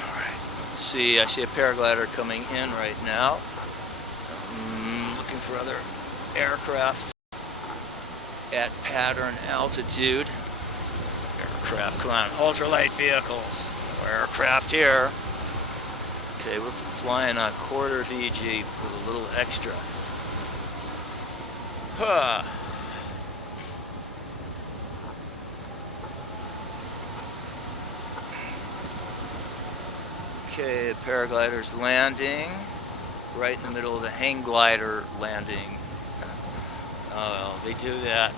Alright, let's see, I see a paraglider coming in right now. Looking for other aircraft at pattern altitude. Aircraft, come on, ultralight vehicles. No aircraft here. Okay, we're flying on quarter VG with a little extra. Huh. Okay, paraglider's landing right in the middle of the hang glider landing. Oh well, they do that.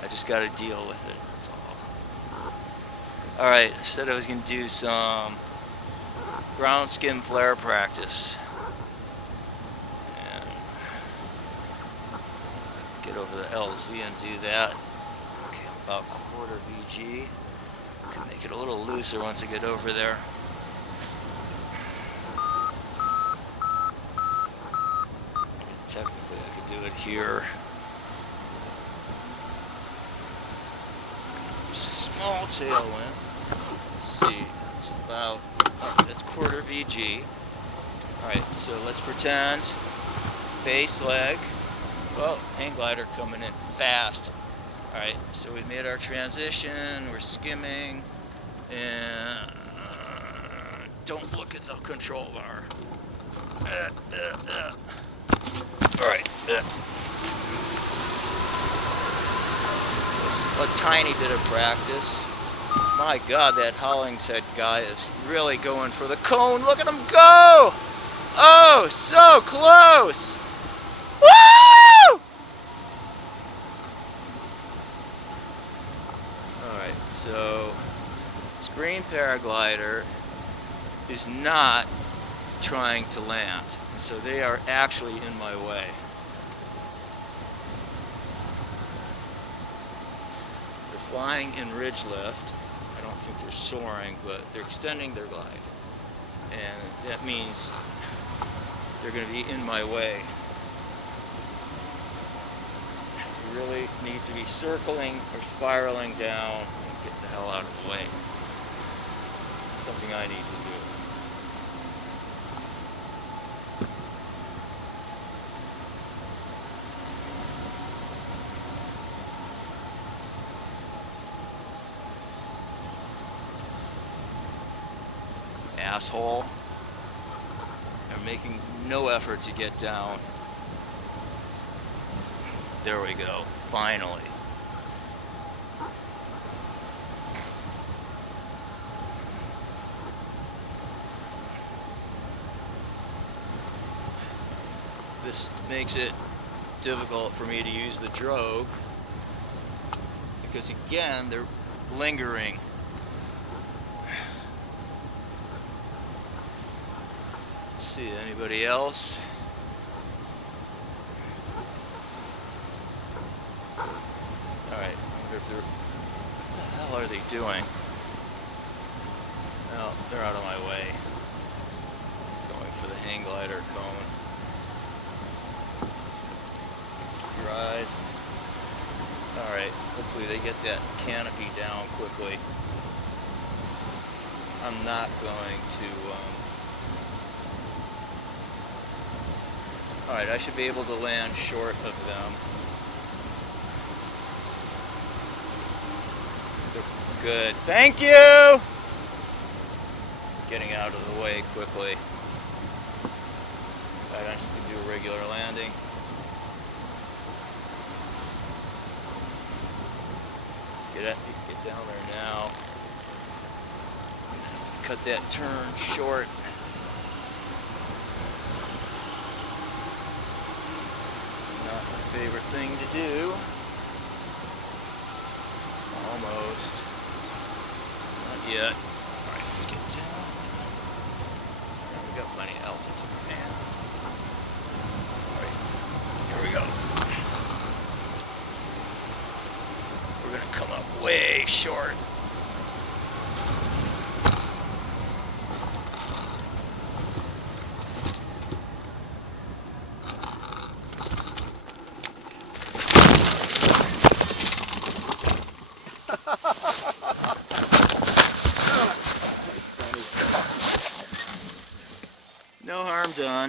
I just got to deal with it, that's all. Alright, I said I was going to do some ground skim flare practice. And get over the LZ and do that. Okay, about quarter VG. Can make it a little looser once I get over there. Technically, I could do it here. Small tailwind. Let's see, that's about, that's quarter VG. Alright, so let's pretend base leg. Oh, hang glider coming in fast. Alright, so we made our transition, we're skimming, and don't look at the control bar. Alright. A tiny bit of practice. My God, that Hollingshead guy is really going for the cone. Look at him go! Oh, so close! Woo! Alright, so this green paraglider is not trying to land. So they are actually in my way. They're flying in ridge lift. I don't think they're soaring, but they're extending their glide. And that means they're going to be in my way. You really need to be circling or spiraling down and get the hell out of the way. Something I need to do. Asshole. They're making no effort to get down. There we go. Finally. This makes it difficult for me to use the drogue because again they're lingering. Let's see, anybody else? Alright, I wonder if they're... What the hell are they doing? Well, they're out of my way. Going for the hang glider cone. Keep your eyes. Alright, hopefully they get that canopy down quickly. I'm not going to... Alright, I should be able to land short of them. Good. Thank you! Getting out of the way quickly. Alright, I'm just going to do a regular landing. Let's get down there now. Cut that turn short. favorite thing to do. Almost. Not yet. Alright, let's get down. We've got plenty of altitude, man. Alright, here we go. We're gonna come up way short. No harm done.